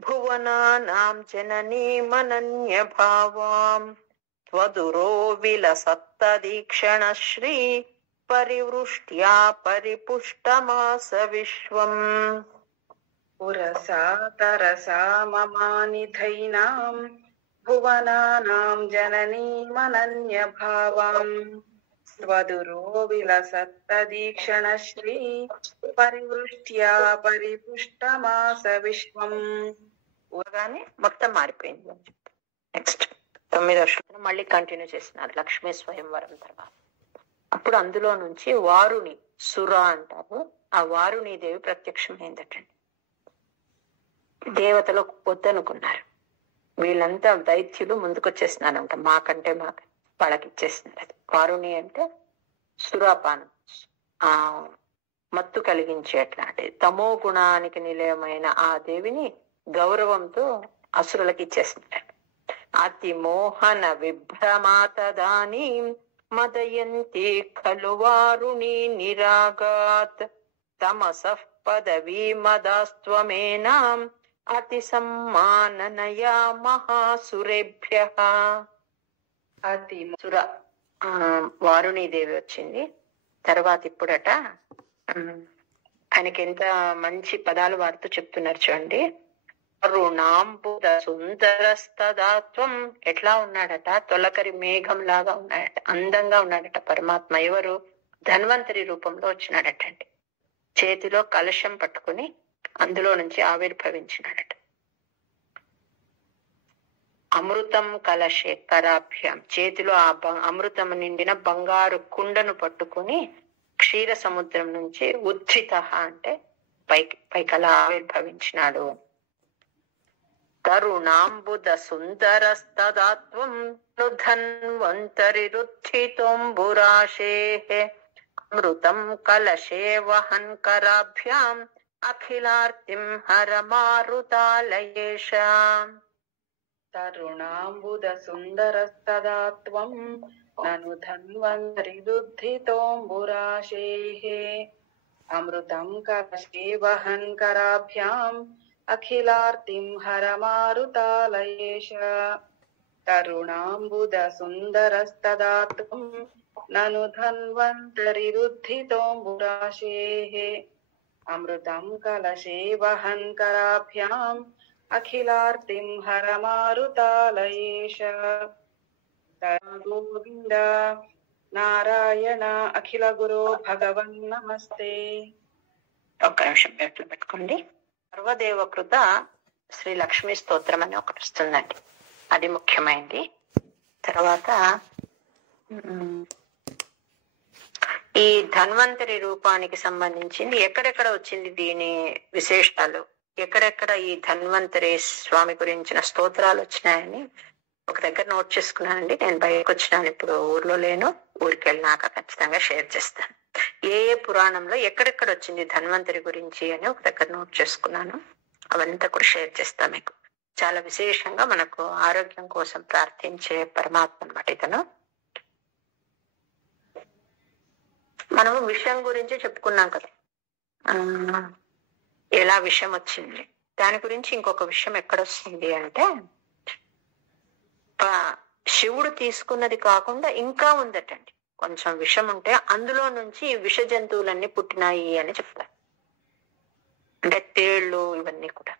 భువనానాం జననీమనన్య భావాం త్వదురో విలసత్త దీక్షణ శ్రీ పరివృష్ట్యా పరిపుష్టమాస విశ్వం. పురసాతరసామమానిథైనాం భువనానాం జననీమనన్య భావాం స్వదురో విలసత్త దీక్షణ శ్రీ పరివృష్ట్యా పరిపుష్టమాస విశ్వం. ఊరగానే మొత్తం మారిపోయింది అని చెప్తారు. నెక్స్ట్ 9వ శ్లోకం మళ్ళీ కంటిన్యూ చేస్తున్నారు లక్ష్మీ స్వయంవరం తర్వాత. అప్పుడు అందులో నుంచి వారుణి, సుర అంటారు, ఆ వారుణి దేవి ప్రత్యక్షమైందటండి. దేవతలు వద్దనుకున్నారు, వీళ్ళంతా దైత్యులు ముందుకొచ్చేస్తున్నారంట, మాకంటే వాళ్ళకి ఇచ్చేస్తున్నారు. అది వారుణి అంటే సురాపానం, ఆ మత్తు కలిగించేట్లాంటి తమో గుణానికి నిలయమైన ఆ దేవిని గౌరవంతో అసురులకి ఇచ్చేస్తున్నారు. అతి మోహన విభ్రమాతదాని మదయంతి ఖలు వారుణి నిరాగాత్ తమసః పదవీ మదాస్త్వమేనాం అతి సమ్మాననయా మహాసురేభ్యః. అతి సుర వారుణీదేవి వచ్చింది తర్వాత. ఇప్పుడట ఆయనకి ఎంత మంచి పదాలు వాడుతూ చెప్తున్నారు చూడండి. అరుణాంబుద సుందరస్తదాత్వం, ఎట్లా ఉన్నాడట, తొలకరి మేఘం లాగా ఉన్నాడట, అందంగా ఉన్నాడట పరమాత్మ. ఎవరు? ధన్వంతరి రూపంలో వచ్చినాడటండి. చేతిలో కలశం పట్టుకుని అందులో నుంచి ఆవిర్భవించినాడట. అమృతం కలశే కరాభ్యాం, చేతిలో ఆ అమృతం నిండిన బంగారు కుండను పట్టుకుని క్షీర సముద్రం నుంచి ఉద్ధిత అంటే పైకలా ఆవిర్భవించినాడు. తరుణాంబుద సుందరస్తదాత్వం ధన్వంతరి రుద్ధితోంబురాశే అమృతం కలశే వహన్ కరాభ్యాం అఖిలార్తిం హరమారుతాలయేష. తరుణాంబుద సుందరస్తదా త్వం నను ధన్వంతరిదుద్ధితోంబురాశేః. అమృతం కలశే వహన్ కరాభ్యాం అఖిలార్తిం హరమారుతాలయేష. తరుణాంబుద సుందరస్తదా త్వం నను ధన్వంతరిరుద్ధితోంబురాశేః. అమృతం కలశే వహన్ కరాభ్యాం అఖిలార్తిం హరమారుతాలయేష. గోవింద నారాయణ అఖిల గురో భగవన్ నమస్తే. ఒక్క నిమిషం ఎట్లు పెట్టుకోండి. సర్వదేవకృత శ్రీ లక్ష్మీ స్తోత్రం అని ఒకటి వస్తుందండి, అది ముఖ్యమైనది. తర్వాత ఈ ధన్వంతరి రూపానికి సంబంధించింది ఎక్కడెక్కడ వచ్చింది, దీని విశేషాలు ఎక్కడెక్కడ ఈ ధన్వంతరి స్వామి గురించిన స్తోత్రాలు వచ్చినాయని ఒక దగ్గర నోట్ చేసుకున్నానండి. నేను బయటకు వచ్చినాను, ఇప్పుడు ఊర్లో లేను. ఊరికి వెళ్ళినాక ఖచ్చితంగా షేర్ చేస్తాను. ఏ ఏ పురాణంలో ఎక్కడెక్కడ వచ్చింది ధన్వంతరి గురించి అని ఒక దగ్గర నోట్ చేసుకున్నాను. అవంతా కూడా షేర్ చేస్తాను మీకు. చాలా విశేషంగా మనకు ఆరోగ్యం కోసం ప్రార్థించే పరమాత్మ అన్నమాట ఇతను. మనము విషయం గురించి చెప్పుకున్నాం కదా, ఎలా విషయం వచ్చింది. దాని గురించి ఇంకొక విషయం ఎక్కడొస్తుంది అంటే, శివుడు తీసుకున్నది కాకుండా ఇంకా ఉందటండి కొంచెం విషం ఉంటే, అందులో నుంచి విష జంతువులన్నీ పుట్టినాయి అని చెప్తారు. అంటే తేళ్లు ఇవన్నీ కూడా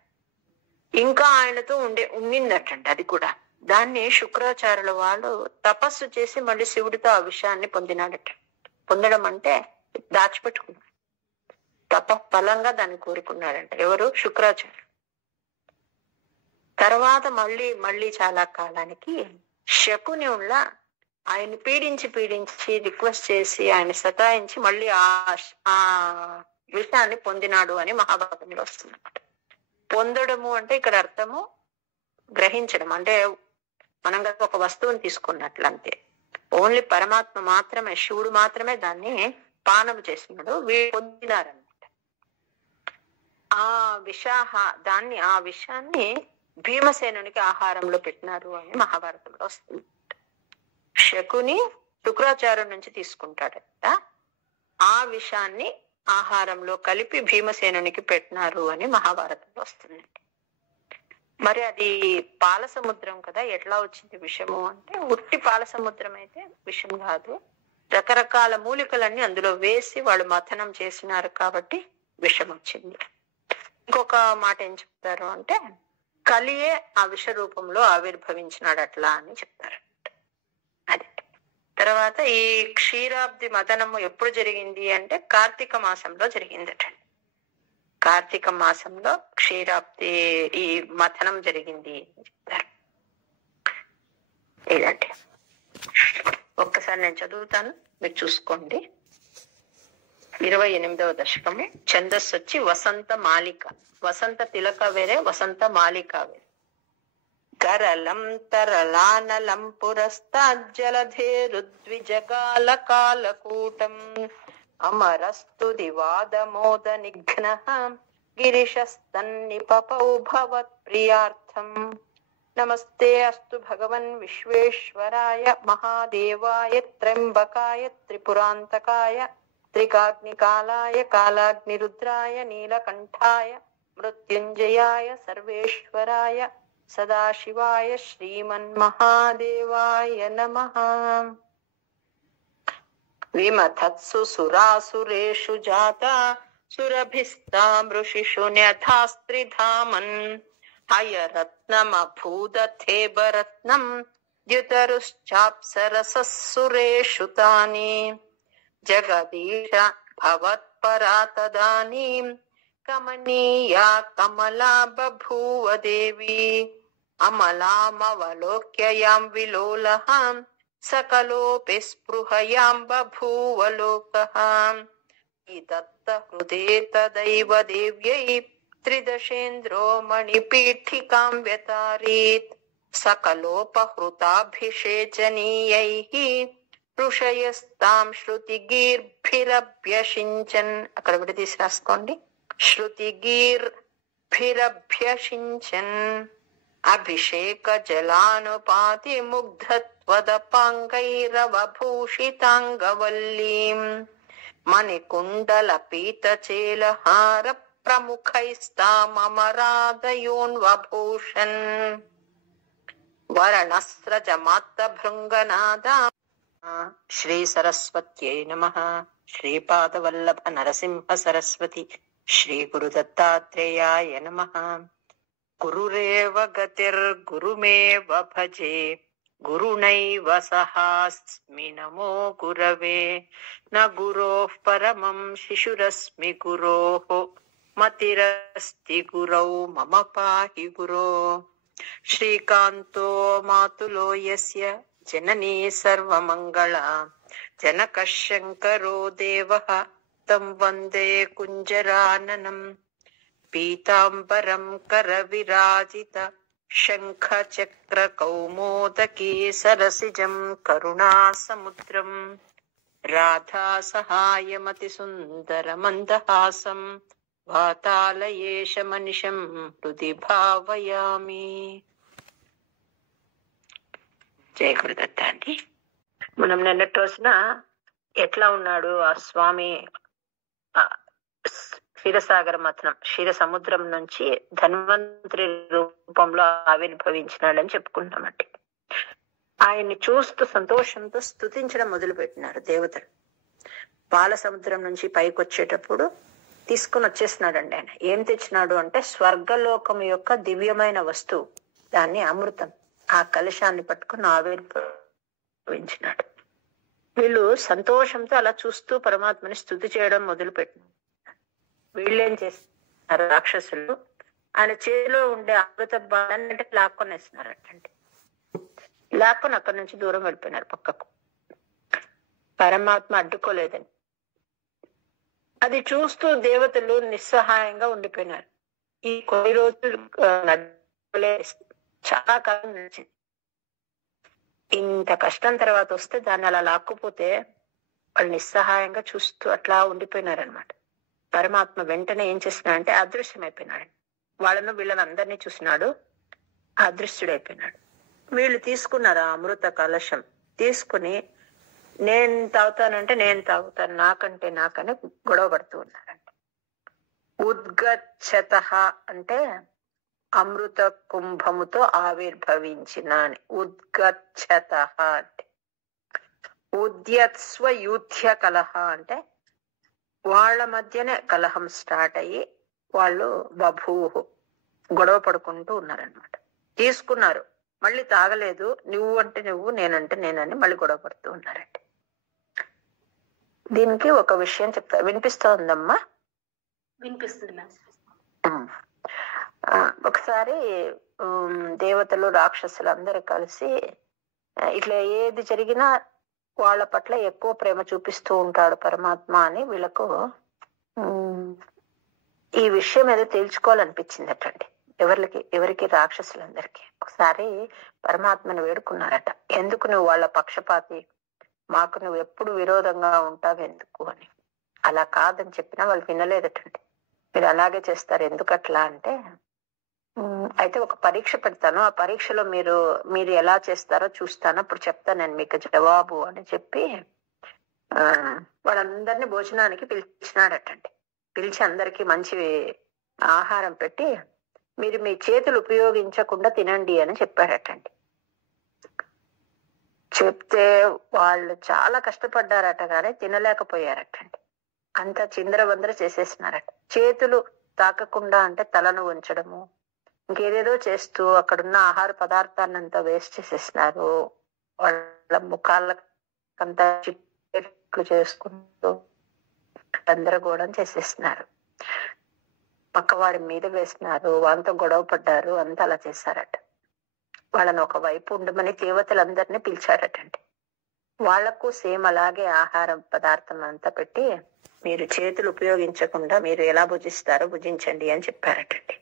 ఇంకా ఆయనతో ఉండిందటండి. అది కూడా దాన్ని శుక్రాచార్యుల వాళ్ళు తపస్సు చేసి మళ్ళీ శివుడితో ఆ విషయాన్ని పొందినాడట. పొందడం అంటే దాచిపెట్టుకున్నాడు, తప ఫలంగా దాన్ని కోరుకున్నాడంట. ఎవరు? శుక్రాచార్యులు. తర్వాత మళ్ళీ చాలా కాలానికి శకుని ఆయన్ని పీడించి రిక్వెస్ట్ చేసి ఆయన సతాయించి మళ్ళీ ఆ విషయాన్ని పొందినాడు అని మహాభారతంలో వస్తుందన్నమాట. పొందడము అంటే ఇక్కడ అర్థము గ్రహించడం, అంటే మనం కదా ఒక వస్తువుని తీసుకున్నట్లు అంతే. ఓన్లీ పరమాత్మ మాత్రమే, శివుడు మాత్రమే దాన్ని పానం చేసినాడు, వీళ్ళు పొందినారన్నమాట. ఆ విషయాన్ని భీమసేనునికి ఆహారంలో పెట్టినారు అని మహాభారతంలో వస్తుంది. శకుని శుక్రాచార్యం నుంచి తీసుకుంటాడట, ఆ విషయాన్ని ఆహారంలో కలిపి భీమసేనునికి పెట్టినారు అని మహాభారతంలో వస్తుందండి. మరి అది పాల సముద్రం కదా, ఎట్లా వచ్చింది విషము అంటే, ఉట్టి పాల సముద్రం అయితే విషం కాదు, రకరకాల మూలికలన్నీ అందులో వేసి వాళ్ళు మథనం చేసినారు కాబట్టి విషం వచ్చింది. ఇంకొక మాట ఏం చెప్తారు అంటే, కలియే ఆ విష రూపంలో ఆవిర్భవించినాడు అట్లా అని చెప్తారు. అది తర్వాత ఈ క్షీరాబ్ది మదనము ఎప్పుడు జరిగింది అంటే కార్తీక మాసంలో జరిగిందట. కార్తీక మాసంలో క్షీరాబ్ది ఈ మథనం జరిగింది అని చెప్తారు. ఇలాంటి ఒక్కసారి నేను చదువుతాను, మీరు చూసుకోండి. 28వ దశకము. ఛందస్సు వచ్చి వసంత మాలిక. వసంత తిలక వేరే, వసంత మాలిక వేరే. కరలం తరలానలం పురస్తాజ్జలధేరుద్విజకాల కాలకూటం అమరస్తు దివాదమోద నిఘ్న గిరిశస్తన్నిపపౌ భవత్ ప్రియార్థం. నమస్తే అస్తు భగవన్ విశ్వేశ్వరాయ మహాదేవాయ త్ర్యంబకాయ త్రిపురాంతకాయ త్రికాగ్నికాలాయ కాలాగ్నిరుద్రాయ నీలకంఠాయ మృత్యుంజయాయ సర్వేశ్వరాయ సదాశివాయ శ్రీమన్మహాదేవాయ నమః. విమథత్సు సురాసురేషు జాత సురభిస్తామృషిషు న్యథాస్త్రిధామన్ హయరత్నమభూదథేబరత్నం ద్యుతరుశ్చాప్సరసస్సురేషు తాని జగదీశ భవత్పరా తదానీం కమనీయా కమలా బభూవ దేవి అమలామవలోక్యయాం విలోలహాం సకలోపి స్పృహయాం బభూవ లోకః. దత్త హృదే తదైవ దేవ్యై త్రిదశేంద్రో మణిపీఠికాం వ్యతారీత్ సకలోపహృతాభిషేచనీయైః ఋషయస్తాం శృతిగీర్భిరభ్యషించన్. అక్కడ విడదీసి రాసుకోండి. श्रुतिगीर्भिरभ्यषिञ्चन् अभिषेक जलानुपाति मुग्धत्वदपाङ्गैरवभूषिताङ्गवल्लीम् मणिकुण्डल पीतचेलहार प्रमुखैस्तामरादयोन्वभूषन् वर्णस्रजमात्तभृङ्गनादा श्री सरस्वत्यै नमः। श्रीपादवल्लभ नरसिंह सरस्वती श्री गुरुदत्तात्रेयाय नमः। गुरुरेव गतिर्गुरुमेव भजे गुरुणैव सहास्मि नमो गुरवे न गुरोः परमं शिशुरस्मि गुरोः मतिरस्ति गुरौ मम पाहि गुरो। श्रीकान्तो मातुलो यस्य जननी सर्वमङ्गला जनकः शङ्करो देवः तं वन्दे कुञ्जराननम् पीताम्बरं करविराजित शङ्ख चक्र कौमोदकी सरसिजं करुणासमुद्रं राधा सहायमति सुन्दर मन्दहासं वातालयेश मनिषं हृदि भावयामि। జయ గురుదత్త అండి. మనం నిన్నటి రోజున ఎట్లా ఉన్నాడు ఆ స్వామి క్షీరసాగర మథనం క్షీర సముద్రం నుంచి ధన్వంతరి రూపంలో ఆవిర్భవించినాడని చెప్పుకుంటామండి. ఆయన్ని చూస్తూ సంతోషంతో స్తుతించడం మొదలు పెట్టినారు దేవతలు. పాల సముద్రం నుంచి పైకి వచ్చేటప్పుడు తీసుకుని వచ్చేసినాడండి ఆయన. ఏం తెచ్చినాడు అంటే స్వర్గలోకం యొక్క దివ్యమైన వస్తువు, దాన్ని అమృతం, ఆ కలశాన్ని పట్టుకుని ఆవిర్భవించినాడు. వీళ్ళు సంతోషంతో అలా చూస్తూ పరమాత్మని స్తుతి చేయడం మొదలు పెట్టినారు. వీళ్ళేం చేస్తున్నారు, రాక్షసులు ఆయన చేతిలో ఉండే అమృత బాణాన్ని లాక్కొనేస్తున్నారటండి. లాక్కొని అక్కడి నుంచి దూరం వెళ్ళిపోయినారు పక్కకు. పరమాత్మ అడ్డుకోలేదని అది చూస్తూ దేవతలు నిస్సహాయంగా ఉండిపోయినారు. ఈ కొన్ని రోజులు చాలా కాలం నడిచింది. ఇంత కష్టం తర్వాత వస్తే దాన్ని అలా లాక్కుపోతే వాళ్ళు నిస్సహాయంగా చూస్తూ అట్లా ఉండిపోయినారనమాట. పరమాత్మ వెంటనే ఏం చేస్తున్నాడంటే అదృశ్యమైపోయినాడు. వాళ్ళను వీళ్ళని అందరినీ చూసినాడు, అదృశ్యుడైపోయినాడు. వీళ్ళు తీసుకున్నారు ఆ అమృత కలశం. తీసుకుని నేను తాగుతానంటే నేను తాగుతాను, నాకంటే నాకని గొడవ పడుతూ ఉన్నారంట. ఉద్గచ్చత అంటే అమృత కుంభముతో ఆవిర్భవించిన అని. ఉద్గచ్చత అంటే ఉద్యత్స్వ యూథ్య కలహ అంటే వాళ్ళ మధ్యనే కలహం స్టార్ట్ అయ్యి వాళ్ళు బభూహు గొడవ పడుకుంటూ ఉన్నారనమాట. తీసుకున్నారు, మళ్ళీ తాగలేదు, నువ్వు అంటే నువ్వు నేనంటే నేనని మళ్ళీ గొడవ పడుతూ ఉన్నారండి. దీనికి ఒక విషయం చెప్తా, వినిపిస్తోందమ్మా? వినిపిస్తుంది. ఒకసారి దేవతలు రాక్షసులు అందరూ కలిసి ఇట్లా ఏది జరిగినా వాళ్ళ పట్ల ఎక్కువ ప్రేమ చూపిస్తూ ఉంటాడు పరమాత్మ అని వీళ్ళకు ఈ విషయం ఏదో తేల్చుకోవాలనిపించిందటండి. ఎవరికి రాక్షసులందరికీ. ఒకసారి పరమాత్మను వేడుకున్నారట, ఎందుకు నువ్వు వాళ్ళ పక్షపాతి, మాకు నువ్వు ఎప్పుడు విరోధంగా ఉంటావు ఎందుకు అని. అలా కాదని చెప్పినా వాళ్ళు వినలేదటండి. మీరు అలాగే చేస్తారు, ఎందుకట్లా అంటే, అయితే ఒక పరీక్ష పెడతాను, ఆ పరీక్షలో మీరు ఎలా చేస్తారో చూస్తాను, అప్పుడు చెప్తాను నేను మీకు జవాబు అని చెప్పి వాళ్ళందరినీ భోజనానికి పిలిచినాడటండి. పిలిచి అందరికి మంచి ఆహారం పెట్టి మీరు మీ చేతులు ఉపయోగించకుండా తినండి అని చెప్పాడటండి. చెప్తే వాళ్ళు చాలా కష్టపడ్డారట, కానీ తినలేకపోయారటండి. అంతా చిందరవందర చేసేసినారట. చేతులు తాకకుండా అంటే తలను ఉంచడము, ఇంకేదేదో చేస్తూ అక్కడున్న ఆహార పదార్థాన్ని అంతా వేస్ట్ చేసేసినారు. వాళ్ళ ముఖాలకంతా చిట్లు చేసుకుంటూ గందరగోళం చేసేసినారు. పక్కవాడి మీద వేసినారు, వాళ్ళతో గొడవ పడ్డారు, అంతా అలా చేశారట. వాళ్ళని ఒక వైపు ఉండమని దేవతలందరినీ పిలిచారటండి. వాళ్లకు సేమ్ అలాగే ఆహారం పదార్థం అంతా పెట్టి మీరు చేతులు ఉపయోగించకుండా మీరు ఎలా భుజిస్తారో భుజించండి అని చెప్పారటండి.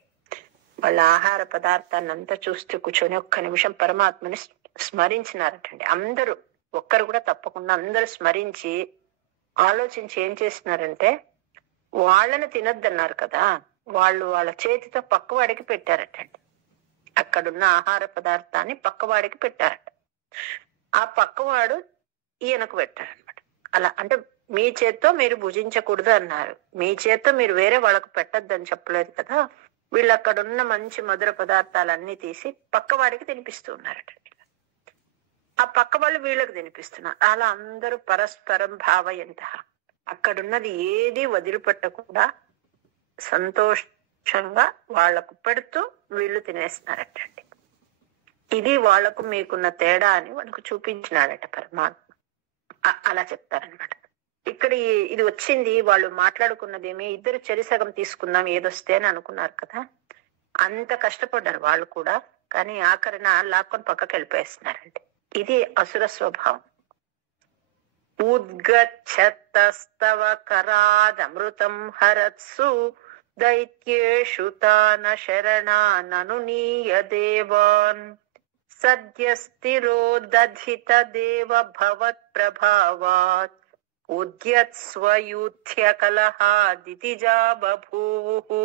వాళ్ళ ఆహార పదార్థాన్ని అంతా చూస్తూ కూర్చొని ఒక్క నిమిషం పరమాత్మని స్మరించినారటండి. అందరూ, ఒక్కరు కూడా తప్పకుండా అందరూ స్మరించి ఆలోచించి ఏం చేసినారంటే, వాళ్ళని తినొద్దన్నారు కదా, వాళ్ళు వాళ్ళ చేతితో పక్కవాడికి పెట్టారటండి. అక్కడున్న ఆహార పదార్థాన్ని పక్కవాడికి పెట్టారట. ఆ పక్కవాడు ఈయనకు పెట్టారనమాట. అలా అంటే మీ చేత్తో మీరు భుజించకూడదు అన్నారు, మీ చేత్తో మీరు వేరే వాళ్ళకు పెట్టద్దని చెప్పలేదు కదా. వీళ్ళు అక్కడున్న మంచి మధుర పదార్థాలన్నీ తీసి పక్కవాడికి తినిపిస్తూ ఉన్నారటండి. ఆ పక్క వాళ్ళు వీళ్ళకి తినిపిస్తున్నారు. అలా అందరూ పరస్పరం భావయంత, అక్కడున్నది ఏది వదిలిపెట్టకుండా సంతోషంగా వాళ్లకు పెడుతూ వీళ్ళు తినేస్తున్నారటండి. ఇది వాళ్లకు మీకున్న తేడా అని వాళ్ళకు చూపించినాడట పరమాత్మ. అలా చెప్తారనమాట. ఇక్కడ ఇది వచ్చింది, వాళ్ళు మాట్లాడుకున్నదేమి, ఇద్దరు చెరిసగం తీసుకుందాం ఏదొస్తే అని అనుకున్నారు కదా. అంత కష్టపడ్డారు వాళ్ళు కూడా, కానీ ఆఖరణ లాక్కొని పక్కకి వెళ్ళిపోయేస్తున్నారండి. ఇది అసుర స్వభావం. ఉద్గచ్చతస్తవ కరాదమృతం హరత్సు దైత్యేషు తాన శరణానను నీయదేవాన్ సద్యస్థిరో దధిత దేవ భవత్ ప్రభావాత్ ఉద్యత్స్వయూథ్య కలహాదితిజా బభూవు.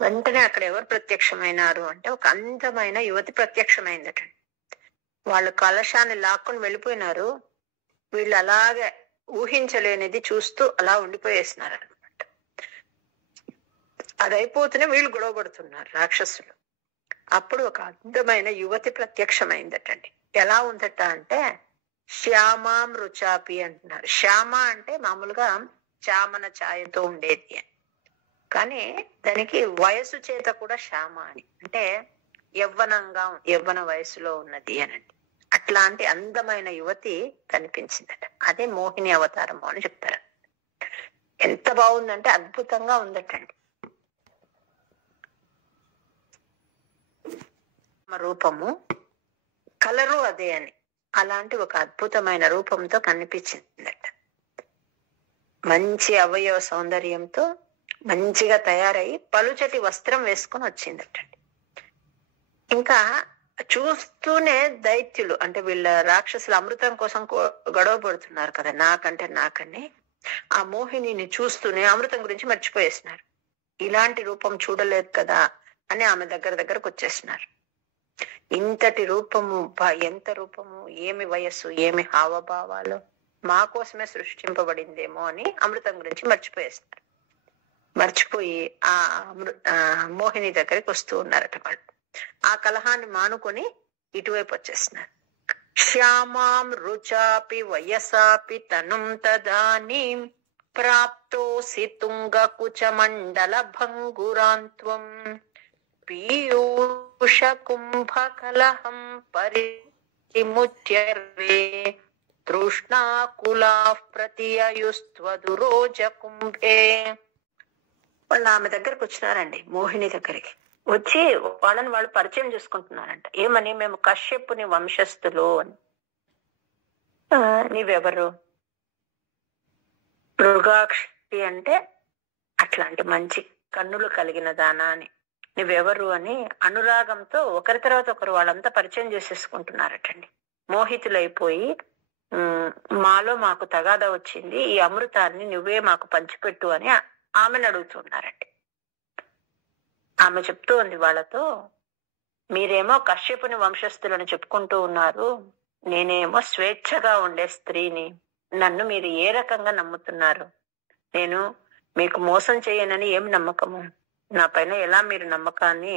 వెంటనే అక్కడ ఎవరు ప్రత్యక్షమైనారు అంటే ఒక అందమైన యువతి ప్రత్యక్షమైందట. వాళ్ళు కలశాన్ని లాక్కొని వెళ్ళిపోయినారు, వీళ్ళు అలాగే ఊహించలేనిది చూస్తూ అలా ఉండిపోయేసినారు అనమాట. అదైపోతేనే వీళ్ళు గొడవ పడుతున్నారు రాక్షసులు. అప్పుడు ఒక అందమైన యువతి ప్రత్యక్షమైందటండి. ఎలా ఉందట అంటే శ్యామాం రుచాపి అంటున్నారు. శ్యామ అంటే మామూలుగా చామన ఛాయతో ఉండేది అని, కానీ దానికి వయసు చేత కూడా శ్యామ అని, అంటే యవ్వన వయసులో ఉన్నది అనండి. అట్లాంటి అందమైన యువతి కనిపించిందట. అదే మోహిని అవతారము అని చెప్తారు. ఎంత బాగుందంటే అద్భుతంగా ఉందటండి. రూపము కలరు అదే అని, అలాంటి ఒక అద్భుతమైన రూపంతో కనిపించిందట. మంచి అవయవ సౌందర్యంతో మంచిగా తయారై పలుచటి వస్త్రం వేసుకొని వచ్చిందటండి. ఇంకా చూస్తూనే దైత్యులు అంటే వీళ్ళ రాక్షసులు అమృతం కోసం గొడవ పడుతున్నారు కదా, నాకని ఆ మోహినిని చూస్తూనే అమృతం గురించి మర్చిపోయేసినారు. ఇలాంటి రూపం చూడలేదు కదా అని ఆమె దగ్గరకు వచ్చేసినారు. ఇంతటి రూపము, ఎంత రూపము, ఏమి వయస్సు, ఏమి హావభావాలు, మా కోసమే సృష్టింపబడిందేమో అని అమృతం గురించి మర్చిపోయేసినారు. మర్చిపోయి ఆ మోహిని దగ్గరికి వస్తూ ఉన్నారట వాళ్ళు. ఆ కలహాన్ని మానుకొని ఇటువైపు వచ్చేస్తున్నారు. శ్యామాం రుచాపి వయసాపి తనుం తదానీం ప్రాప్తోసి తుంగ కుచ మండల భంగురాంత్వం పీయూష కుంభ కలహం పరిముచ్యర్వే తృష్ణాకులా ప్రతియయుస్త్వదురోజ కుంభే. వాళ్ళు ఆమె దగ్గరకు వచ్చినారండి, మోహిని దగ్గరికి వచ్చి వాళ్ళని వాళ్ళు పరిచయం చేసుకుంటున్నారంట. ఏమని, మేము కశ్యపుని వంశస్థులు అని. నీవెవరు? మృగాక్షి అంటే అట్లాంటి మంచి కన్నులు కలిగిన దానా అని. నువ్వెవరు అని అనురాగంతో ఒకరి తర్వాత ఒకరు వాళ్ళంతా పరిచయం చేసేసుకుంటున్నారటండి. మోహితులైపోయి మాకు తగాదా వచ్చింది, ఈ అమృతాన్ని నువ్వే మాకు పంచిపెట్టు అని ఆమెను అడుగుతున్నారండి. ఆమె చెప్తూ ఉంది వాళ్ళతో, మీరేమో కశ్యపుని వంశస్థులను చెప్పుకుంటూ ఉన్నారు, నేనేమో స్వేచ్ఛగా ఉండే స్త్రీని, నన్ను మీరు ఏ రకంగా నమ్ముతున్నారు? నేను మీకు మోసం చేయనని ఏం నమ్మకము? నా పైన ఎలా మీరు నమ్మకాన్ని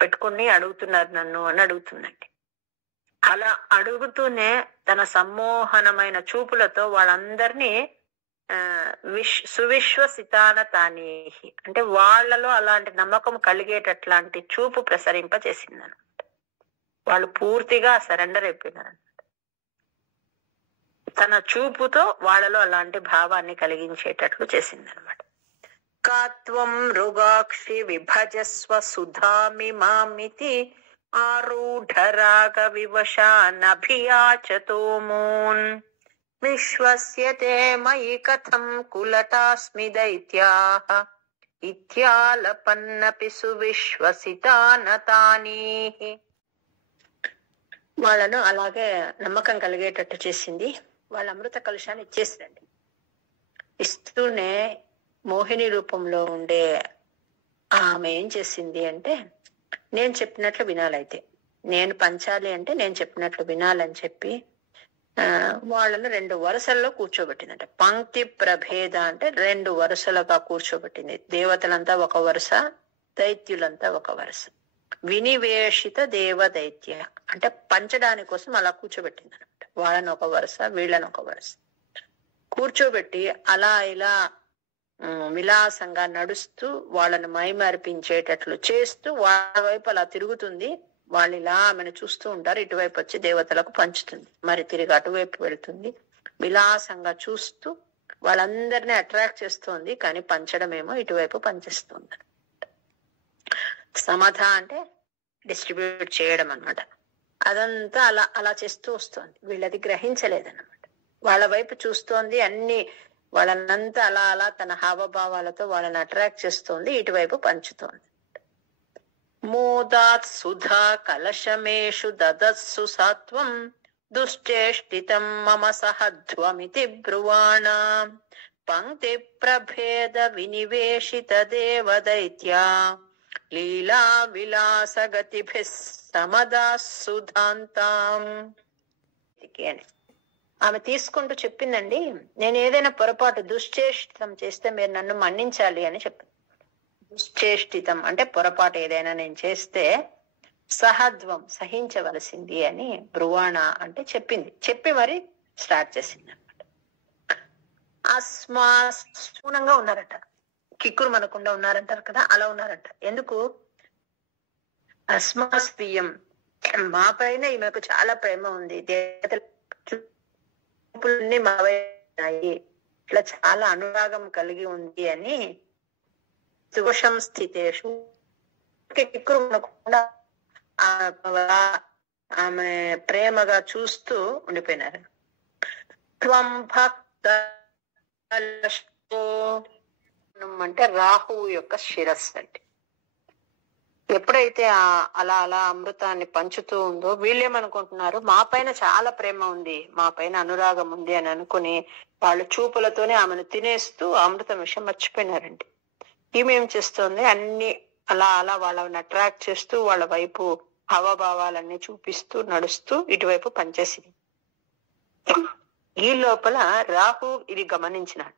పెట్టుకుని అడుగుతున్నారు నన్ను అని అడుగుతుందండి. అలా అడుగుతూనే తన సమ్మోహనమైన చూపులతో వాళ్ళందరినీ సువిశ్వసితాన తాని అంటే వాళ్లలో అలాంటి నమ్మకం కలిగేటట్లాంటి చూపు ప్రసరింప చేసింది అనమాట. వాళ్ళు పూర్తిగా సరెండర్ అయిపోయినారు అనమాట. తన చూపుతో వాళ్ళలో అలాంటి భావాన్ని కలిగించేటట్లు చేసింది అనమాట. కాత్వం మృగాక్షి విభజస్వ సుధామి మామితి ఆరూఢరాగ వివశానభియాచతోమూన్ విశ్వస్యతే మయి కథం కులటాస్మి దైత్యాః ఇత్యాలపన్నపి సువిశ్వసితానతానీః. వాళ్ళను అలాగే నమ్మకం కలిగేటట్టు చేసింది. వాళ్ళ అమృత కలుషాన్ని ఇచ్చేసిరండి. ఇస్తూనే మోహిని రూపంలో ఉండే ఆమె ఏం చేసింది అంటే, నేను చెప్పినట్లు వినాలైతే, నేను పంచాలి అంటే నేను చెప్పినట్లు వినాలని చెప్పి వాళ్ళను 2 వరుసల్లో కూర్చోబెట్టిందంట. పంక్తి ప్రభేద అంటే 2 వరుసలుగా కూర్చోబెట్టింది. దేవతలంతా ఒక వరుస, దైత్యులంతా ఒక వరుస. వినివేషిత దేవ దైత్య అంటే పంచడానికి కోసం అలా కూర్చోబెట్టింది అనమాట. వాళ్ళని ఒక వరుస, వీళ్ళని ఒక వరుస కూర్చోబెట్టి అలా ఇలా విలాసంగా నడుస్తూ వాళ్ళని మైమరిపించేటట్లు చేస్తూ వాళ్ళ వైపు అలా తిరుగుతుంది. వాళ్ళు ఇలా ఆమెను చూస్తూ ఉంటారు. ఇటువైపు వచ్చి దేవతలకు పంచుతుంది, మరి తిరిగి అటువైపు వెళ్తుంది. విలాసంగా చూస్తూ వాళ్ళందరినీ అట్రాక్ట్ చేస్తుంది, కానీ పంచడం ఏమో ఇటువైపు పనిచేస్తుంది. సమధ అంటే డిస్ట్రిబ్యూట్ చేయడం అన్నమాట. అదంతా అలా అలా చేస్తూ వస్తుంది. వీళ్ళది గ్రహించలేదన్నమాట. వాళ్ళ వైపు చూస్తోంది, అన్ని వాళ్ళనంతా అలా అలా తన హావభావాలతో వాళ్ళని అట్రాక్ట్ చేస్తోంది, ఇటువైపు పంచుతోంది. మోదాత్ సుధా కలశమేషు దదస్సు సత్వం దుశ్చేష్టితం మమ సహధ్వమితి బ్రువాణ పంక్తి ప్రభేద వినివేషిత దేవదైత్యా లీలా విలాస గతిభిః సమదాసుధాంతాం. ఆమె తీసుకుంటూ చెప్పిందండి, నేను ఏదైనా పొరపాటు దుశ్చేష్టితం చేస్తే మీరు నన్ను మన్నించాలి అని చెప్పింది. దుశ్చేష్టితం అంటే పొరపాటు ఏదైనా నేను చేస్తే సహధ్వం సహించవలసింది అని బ్రువాణ అంటే చెప్పింది. చెప్పి మరి స్టార్ట్ చేసింది అనమాట. అస్మానంగా ఉన్నారట, కిక్కురు మనకుండా ఉన్నారంటారు కదా, అలా ఉన్నారట. ఎందుకు? అస్మాస్వీయం, మా పైన ఈమెకు చాలా ప్రేమ ఉంది, దేవతలన్నీ మావైనాయి, ఇట్లా చాలా అనురాగం కలిగి ఉంది అని దోషం స్థితేషు కిక్కురు మనకుండా ఆమె ప్రేమగా చూస్తూ ఉండిపోయినారు. త్వం భక్త అంటే రాహువు యొక్క శిరస్సు అంటే. ఎప్పుడైతే అలా అలా అమృతాన్ని పంచుతూ ఉందో వీళ్ళేమనుకుంటున్నారు, మా పైన చాలా ప్రేమ ఉంది, మా పైన అనురాగం ఉంది అని అనుకుని వాళ్ళు చూపులతోనే ఆమెను తినేస్తూ అమృతం విషయం మర్చిపోయినారండి. ఈమె ఏం చేస్తుంది, అన్ని అలా అలా వాళ్ళని అట్రాక్ట్ చేస్తూ వాళ్ళ వైపు హావభావాలన్నీ చూపిస్తూ నడుస్తూ ఇటువైపు పనిచేసింది. ఈ లోపల రాహు ఇది గమనించినాడు.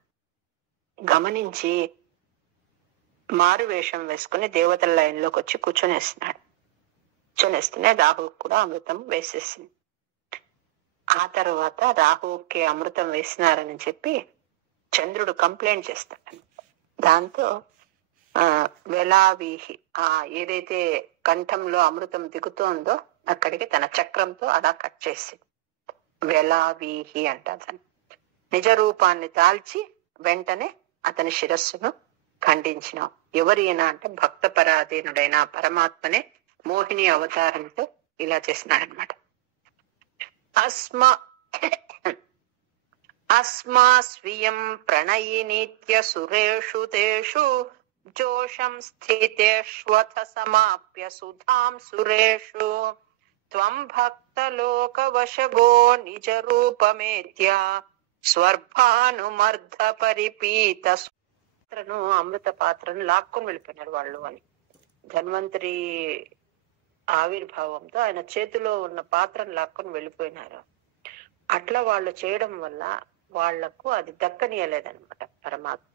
గమనించి మారు వేషం వేసుకుని దేవతల లైన్ లోకి వచ్చి కూర్చొనేస్తూనే రాహుకి కూడా అమృతం వేసేసింది. ఆ తర్వాత రాహుకి అమృతం వేసినారని చెప్పి చంద్రుడు కంప్లైంట్ చేస్తాడు. దాంతో వెలావీహి ఏదైతే కంఠంలో అమృతం దిగుతోందో అక్కడికి తన చక్రంతో అలా కట్ చేసి వెలావీహి అంటారు. నిజ రూపాన్ని దాల్చి వెంటనే అతని శిరస్సును ఖండించినాం. ఎవరైనా అంటే భక్త పరాధీనుడైన పరమాత్మనే మోహిని అవతారంతో ఇలా చేసినాడనమాట. అస్మా స్వీయం ప్రణయి నిత్య సురేషు తేషు జోషం స్థితేష్వథ సమాప్య సుధాం సురేషు త్వం భక్త లోకవశగో నిజ రూపమేత్య స్వర్భానుమర్ధ పరిపీత అమృత పాత్రను లాక్కొని వెళ్ళిపోయినారు వాళ్ళు అని. ధన్వంతరి ఆవిర్భావంతో ఆయన చేతిలో ఉన్న పాత్రను లాక్కొని వెళ్ళిపోయినారు. అట్లా వాళ్ళు చేయడం వల్ల వాళ్లకు అది దక్కనీయలేదనమాట పరమాత్మ.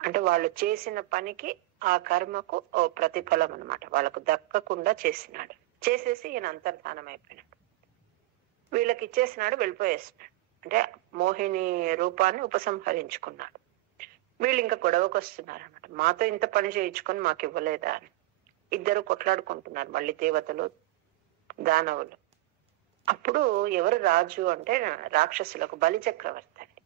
అంటే వాళ్ళు చేసిన పనికి ఆ కర్మకు ఓ ప్రతిఫలం అనమాట, వాళ్ళకు దక్కకుండా చేసినాడు. చేసేసి ఈయన అంతర్ధానం అయిపోయినాడు. వీళ్ళకి ఇచ్చేసినాడు, వెళ్ళిపోయేసినాడు. అంటే మోహిని రూపాన్ని ఉపసంహరించుకున్నాడు. వీళ్ళు ఇంకా గొడవకు వస్తున్నారు అనమాట. మాతో ఇంత పని చేయించుకొని మాకు ఇవ్వలేదా అని ఇద్దరు కొట్లాడుకుంటున్నారు, మళ్ళీ దేవతలు దానవులు. అప్పుడు ఎవరు రాజు అంటే రాక్షసులకు బలి చక్రవర్తి అండి.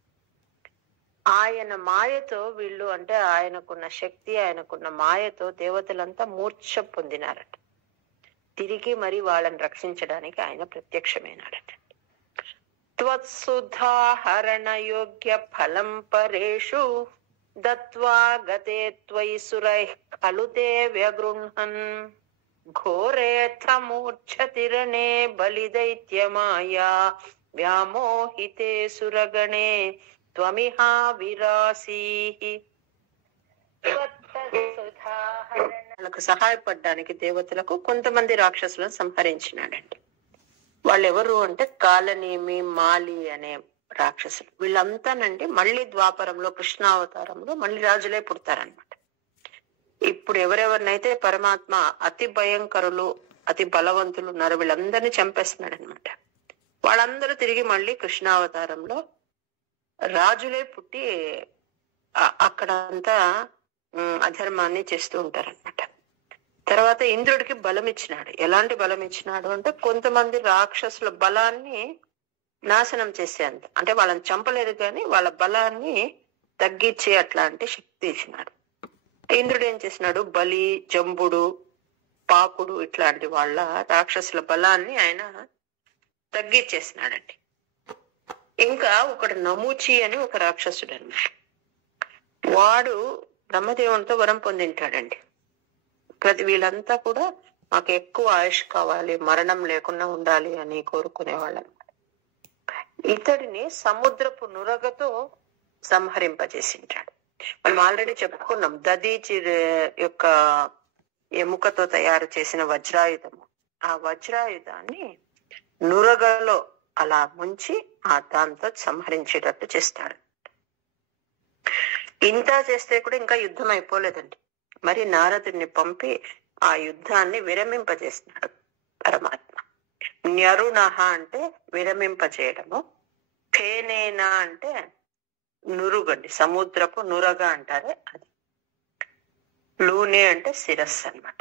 ఆయన మాయతో వీళ్ళు, అంటే ఆయనకున్న శక్తి, ఆయనకున్న మాయతో దేవతలంతా మూర్ఛ పొందినారట. తిరిగి మరి వాళ్ళని రక్షించడానికి ఆయన ప్రత్యక్షమైనాడట. త్వత్సుధాహరణ యోగ్య ఫలం పరేషు దత్వా గతే త్వయి సురైః ఖలు తే వ్యగృహన్ ఘోరేత్ర మూర్ఛతిరణే బలిదైత్యమాయా వ్యామోహితే సురగణే త్వమిహా విరాసీః. వాళ్ళకు సహాయపడడానికి దేవతలకు కొంతమంది రాక్షసులను సంహరించినాడండి. వాళ్ళు ఎవరు అంటే కాలనేమి, మాలి అనే రాక్షసులు. వీళ్ళంతానండి మళ్ళీ ద్వాపరంలో కృష్ణావతారంలో మళ్ళీ రాజులే పుడతారనమాట. ఇప్పుడు ఎవరెవరినైతే పరమాత్మ అతి భయంకరులు, అతి బలవంతులు ఉన్నారు వీళ్ళందరినీ చంపేస్తున్నాడు అనమాట. వాళ్ళందరూ తిరిగి మళ్ళీ కృష్ణావతారంలో రాజులే పుట్టి అక్కడ అంతా అధర్మాన్ని చేస్తూ ఉంటారనమాట. తర్వాత ఇంద్రుడికి బలం ఇచ్చినాడు. ఎలాంటి బలం ఇచ్చినాడు అంటే కొంతమంది రాక్షసుల బలాన్ని నాశనం చేసేంత, అంటే వాళ్ళని చంపలేదు కానీ వాళ్ళ బలాన్ని తగ్గించే అట్లాంటి శక్తి ఇచ్చినాడు. ఇంద్రుడు ఏం చేసినాడు, బలి, జంబుడు, పాకుడు ఇట్లాంటి వాళ్ళ రాక్షసుల బలాన్ని ఆయన తగ్గించేసినాడండి. ఇంకా ఒకడు నమూచి అని ఒక రాక్షసుడు అన్నమాట. వాడు బ్రహ్మదేవునితో వరం పొందింటాడండి. వీళ్ళంతా కూడా మాకు ఎక్కువ ఆయుష్ కావాలి, మరణం లేకుండా ఉండాలి అని కోరుకునేవాళ్ళు. ఇతడిని సముద్రపు నురగతో సంహరింపజేసింటాడు. మనం ఆల్రెడీ చెప్పుకున్నాం, దదీచి యొక్క ఎముకతో తయారు చేసిన వజ్రాయుధము. ఆ వజ్రాయుధాన్ని నురగలో అలా ముంచి దాంతో సంహరించేటట్టు చేస్తాడు. ఇంత చేస్తే కూడా ఇంకా యుద్ధం అయిపోలేదండి. మరి నారదుడిని పంపి ఆ యుద్ధాన్ని విరమింపజేస్తున్నాడు పరమాత్మ. న్యరుణః అంటే విరమింపజేయడము, ఫేనేన అంటే నురుగండి, సముద్రపు నురగ అంటారే అది. లూనే అంటే శిరస్సు అన్నమాట.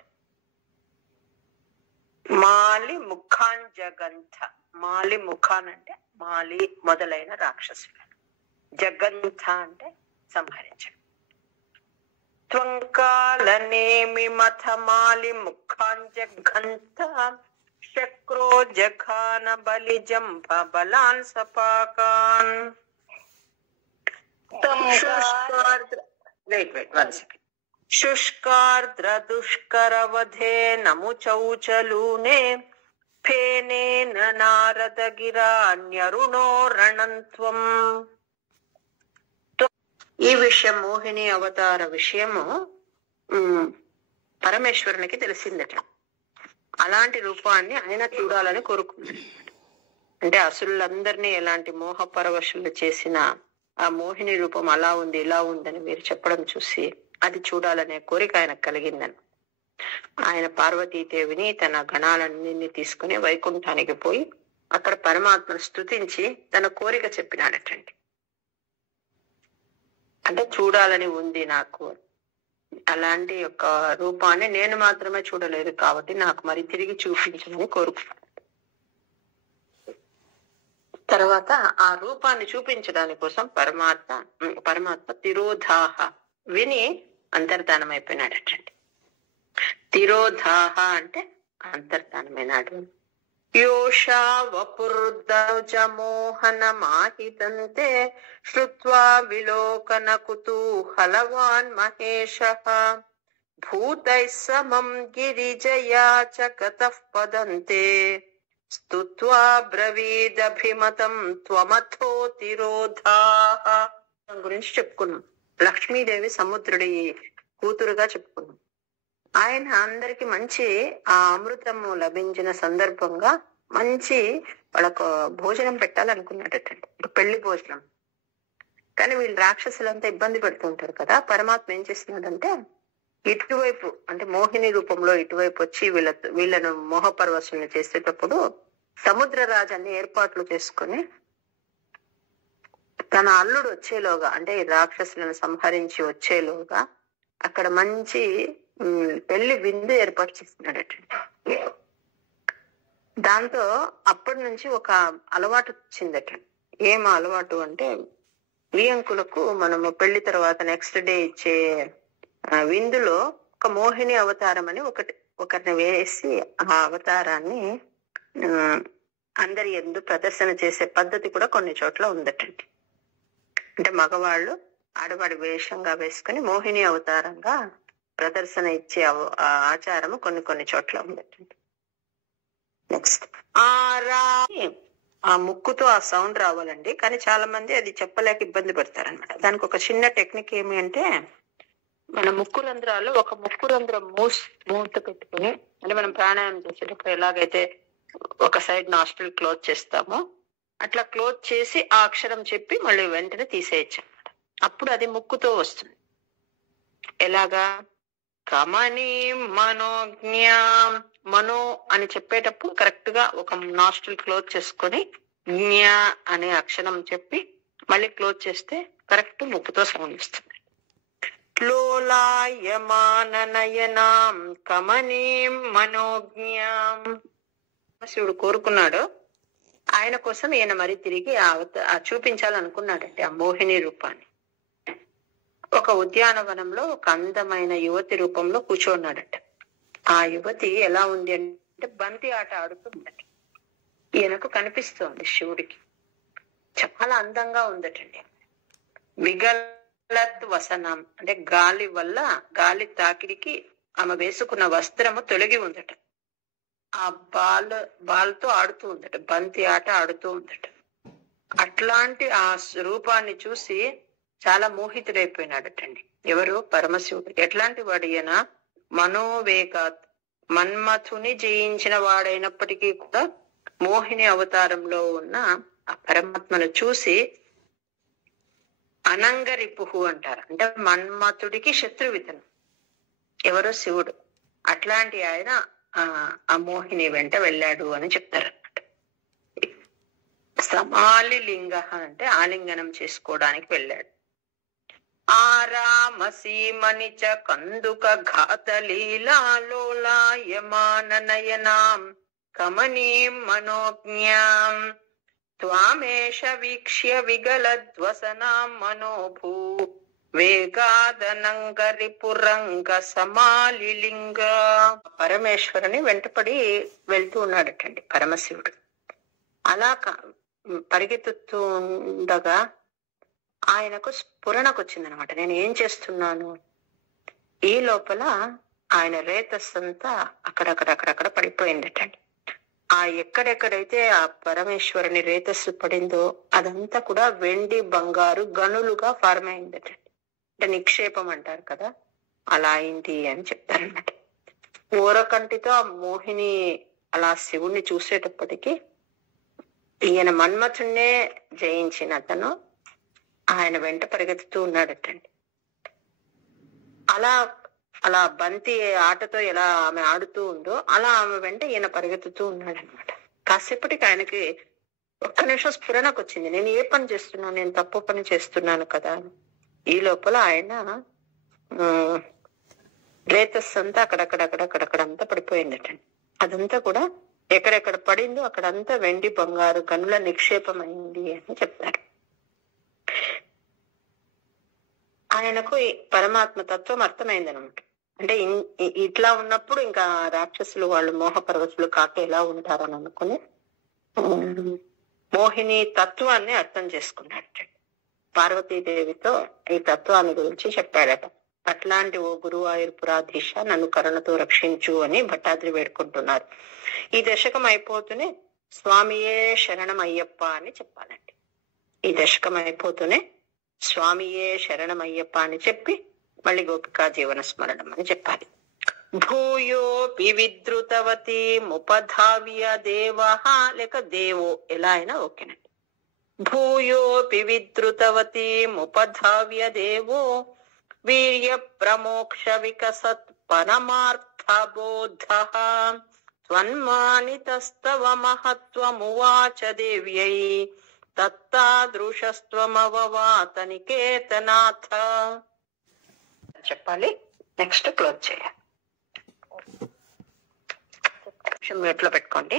మాలి ముఖాన్ జగంథ, మాలి ముఖాన్ అంటే మాలి మొదలైన రాక్షసులు, జగంథ అంటే సంహరించడం. త్వంకాలనేమి మథ మాలి ముఖాన్ జగంథ శక్రో జఖాన బలి జంభ బలాన్ సపాకాన్. శుష్కార్ద్ర దుష్కరవధే నముచౌచలూనే ఫేనేన నారదగిరాన్యరుణో రణంత్వం. ఈ విషయం, మోహిని అవతార విషయము పరమేశ్వరునికి తెలిసిందట. అలాంటి రూపాన్ని ఆయన చూడాలని కోరుకున్నాడు. అంటే అసురులందరినీ ఎలాంటి మోహ పరవశులు చేసిన ఆ మోహిని రూపం అలా ఉంది, ఇలా ఉందని మీరు చెప్పడం చూసి అది చూడాలనే కోరిక ఆయనకు కలిగిందని ఆయన పార్వతీదేవిని తన గణాలన్నింటినీ తీసుకుని వైకుంఠానికి పోయి అక్కడ పరమాత్మను స్తుతించి తన కోరిక చెప్పినాడటండి. అంటే చూడాలని ఉంది నాకు, అలాంటి ఒక రూపాన్ని నేను మాత్రమే చూడలేదు కాబట్టి నాకు మరి తిరిగి చూపించమని కోరుకున్నాను. తర్వాత ఆ రూపాన్ని చూపించడాని కోసం పరమాత్మ తిరోధాహ విని అంతర్ధానం అయిపోయినాడటండి. తిరోధాహ అంటే అంతర్ధానమైనాడు. యోషా వపుర్దౌజ మోహన మాహితంతే శ్రుత్వా విలోకన కుతూహలవాన్ మహేషః భూతైః సమం గిరిజయా చ గతః పదంతే స్తుత్వా బ్రవీదభిమతం త్వమథో తిరోధాః. గురించి చెప్పుకున్నాం. లక్ష్మీదేవి సముద్రుడి కూతురుగా చెప్పుకున్నాం. ఆయన అందరికి మంచి ఆ అమృతము లభించిన సందర్భంగా మంచి వాళ్ళకు భోజనం పెట్టాలనుకున్నాడటండి, పెళ్లి భోజనం. కానీ వీళ్ళు రాక్షసులంతా ఇబ్బంది పెడుతుంటారు కదా. పరమాత్మ ఏం చేస్తున్నాడంటే ఇటువైపు, అంటే మోహిని రూపంలో ఇటువైపు వచ్చి వీళ్ళను మోహపరవశుల్ని చేసేటప్పుడు సముద్ర రాజాన్ని ఏర్పాట్లు చేసుకుని తన అల్లుడు వచ్చేలోగా, అంటే ఈ రాక్షసులను సంహరించి వచ్చేలోగా అక్కడ మంచి పెళ్లి విందు ఏర్పాటు చేస్తున్నాడట. దాంతో అప్పటి నుంచి ఒక అలవాటు వచ్చిందట. ఏం అలవాటు అంటే వియంకులకు మనము పెళ్లి తర్వాత నెక్స్ట్ డే ఇచ్చే విందులో ఒక మోహిని అవతారం అని ఒకరిని వేసి ఆ అవతారాన్ని అందరి యందు ప్రదర్శన చేసే పద్ధతి కూడా కొన్ని చోట్ల ఉందటండి. అంటే మగవాళ్ళు ఆడవాడి వేషంగా వేసుకుని మోహిని అవతారంగా ప్రదర్శన ఇచ్చే ఆచారము కొన్ని చోట్ల ఉందటండి. నెక్స్ట్ ఆ ముక్కుతో ఆ సౌండ్ రావాలండి. కానీ చాలా మంది అది చెప్పలేక ఇబ్బంది పడతారనమాట. దానికి ఒక చిన్న టెక్నిక్ ఏమి అంటే మన ముక్కు రంధ్రాలు ఒక ముక్కు రంధ్రం మూత పెట్టుకుని, అంటే మనం ప్రాణాయామం చేసేటప్పుడు ఎలాగైతే ఒక సైడ్ నాస్ట్రిల్ క్లోజ్ చేస్తామో అట్లా క్లోజ్ చేసి ఆ అక్షరం చెప్పి మళ్ళీ వెంటనే తీసేయచ్చు అన్నమాట. అప్పుడు అది ముక్కుతో వస్తుంది. ఎలాగా? కమనీ మనోజ్ఞాం. మనో అని చెప్పేటప్పుడు కరెక్ట్ గా ఒక నాస్ట్రిల్ క్లోజ్ చేసుకొని జ్ఞా అనే అక్షరం చెప్పి మళ్ళీ క్లోజ్ చేస్తే కరెక్ట్ ముక్కుతో సౌండ్ వస్తుంది. లోలాయమాననయనాం కమనీం మనోజ్ఞాం. శివుడు కోరుకున్నాడు, ఆయన కోసం ఈయన మరి తిరిగి చూపించాలనుకున్నాడంటే ఆ మోహిని రూపాన్ని. ఒక ఉద్యానవనంలో ఒక అందమైన యువతి రూపంలో కూర్చోన్నాడట. ఆ యువతి ఎలా ఉంది అంటే బంతి ఆట ఆడుతుందట. ఈయనకు కనిపిస్తోంది శివుడికి. చాలా అందంగా ఉందటండి. విగలత్ వసనం అంటే గాలి వల్ల, గాలి తాకిడికి ఆమె వేసుకున్న వస్త్రము తొలగి ఉందట. ఆ బాల్తో ఆడుతూ ఉందట, బంతి ఆట ఆడుతూ ఉందట. అట్లాంటి ఆ రూపాన్ని చూసి చాలా మోహితుడైపోయినాడటండి. ఎవరు? పరమశివుడు. ఎట్లాంటి వాడు ఈయన? మనోవేగాత్, మన్మథుని జయించిన వాడైనప్పటికీ కూడా మోహిని అవతారంలో ఉన్న ఆ పరమాత్మను చూసి అనంగరిపుహు అంటారు. అంటే మన్మథుడికి శత్రువితను. ఎవరు? శివుడు. అట్లాంటి ఆయన ఆ మోహిని వెంట వెళ్ళాడు అని చెప్తారన్నమాట. సమాలి లింగ అంటే ఆలింగనం చేసుకోవడానికి వెళ్ళాడు. ఆరామసీమనిచ కందుక ఘాత లీలాలోలాయమాననయనాం కమనీం మనోజ్ఞాం త్వామేష వీక్ష్య విగలద్వసనాం మనోభూ వేగాదనంగరిపురంగ సమాలిలింగ. పరమేశ్వరుని వెంటపడి వెళ్తూ ఉన్నాడటండి పరమశివుడు. అలా పరిగెత్తుతూ ఉండగా ఆయనకు స్ఫురణకు వచ్చిందనమాట, నేను ఏం చేస్తున్నాను. ఈ లోపల ఆయన రేతస్సంతా అక్కడక్కడ పడిపోయిందటండి. ఆ ఎక్కడెక్కడైతే ఆ పరమేశ్వరుని రేతస్సు పడిందో అదంతా కూడా వెండి బంగారు గనులుగా ఫార్మ్ అయిందటండి. అంటే నిక్షేపం అంటారు కదా, అలా అయింది అని చెప్తారన్నమాట. ఊరకంటితో ఆ మోహిని అలా శివుణ్ణి చూసేటప్పటికి ఈయన మన్మథుణ్ణే జయించిన అతను ఆయన వెంట పరిగెత్తుతూ ఉన్నాడటండి. అలా బంతి ఆటతో ఎలా ఆమె ఆడుతూ ఉందో అలా ఆమె వెంట ఈయన పరిగెత్తుతూ ఉన్నాడనమాట. కాసేపటికి ఆయనకి ఒక్క నిమిషం స్ఫురణకు వచ్చింది, నేను ఏ పని చేస్తున్నాను, నేను తప్పు పని చేస్తున్నాను కదా. ఈ లోపల ఆయన రేతస్ అంతా అక్కడక్కడంతా పడిపోయిందటండి. అదంతా కూడా ఎక్కడెక్కడ పడిందో అక్కడంతా వెండి బంగారు గనుల నిక్షేపం అయింది అని చెప్తారు. ఆయనకు పరమాత్మ తత్వం అర్థమైందనమాట. అంటే ఇట్లా ఉన్నప్పుడు ఇంకా రాక్షసులు వాళ్ళు మోహపరవశులు కాక ఎలా ఉంటారని అనుకుని మోహిని తత్వాన్ని అర్థం చేసుకున్నాడట. పార్వతీదేవితో ఈ తత్వాన్ని గురించి చెప్పాడట. అట్లాంటి ఓ గురువాయూర్పురాధీశ నన్ను కరుణతో రక్షించు అని భట్టాద్రి వేడుకుంటున్నారు. ఈ దశకం అయిపోతూనే స్వామియే శరణం అయ్యప్ప అని చెప్పాలండి. ఈ దశకం అయిపోతూనే స్వామియే శరణమయ్యప్ప అని చెప్పి మళ్ళీ గోపికా జీవన స్మరణం అని చెప్పాలి. భూయోపి విద్రుతవతి ముపధావ్య దేవ లేక దేవో ఎలా అయినా ఓకేనండి. భూయోపి విద్రుతవతి ముపధావ్య దేవో వీర్య ప్రమోక్ష వికసత్ పరమార్థ బోధ త్వన్మానితస్తవ మహత్వమువాచ దేవ్యై తత్తాదృశస్త్వమవవాత నికేతనాథ చెప్పాలి. నెక్స్ట్ క్లోజ్ చేయాలి. మ్యూట్ లో పెట్టుకోండి.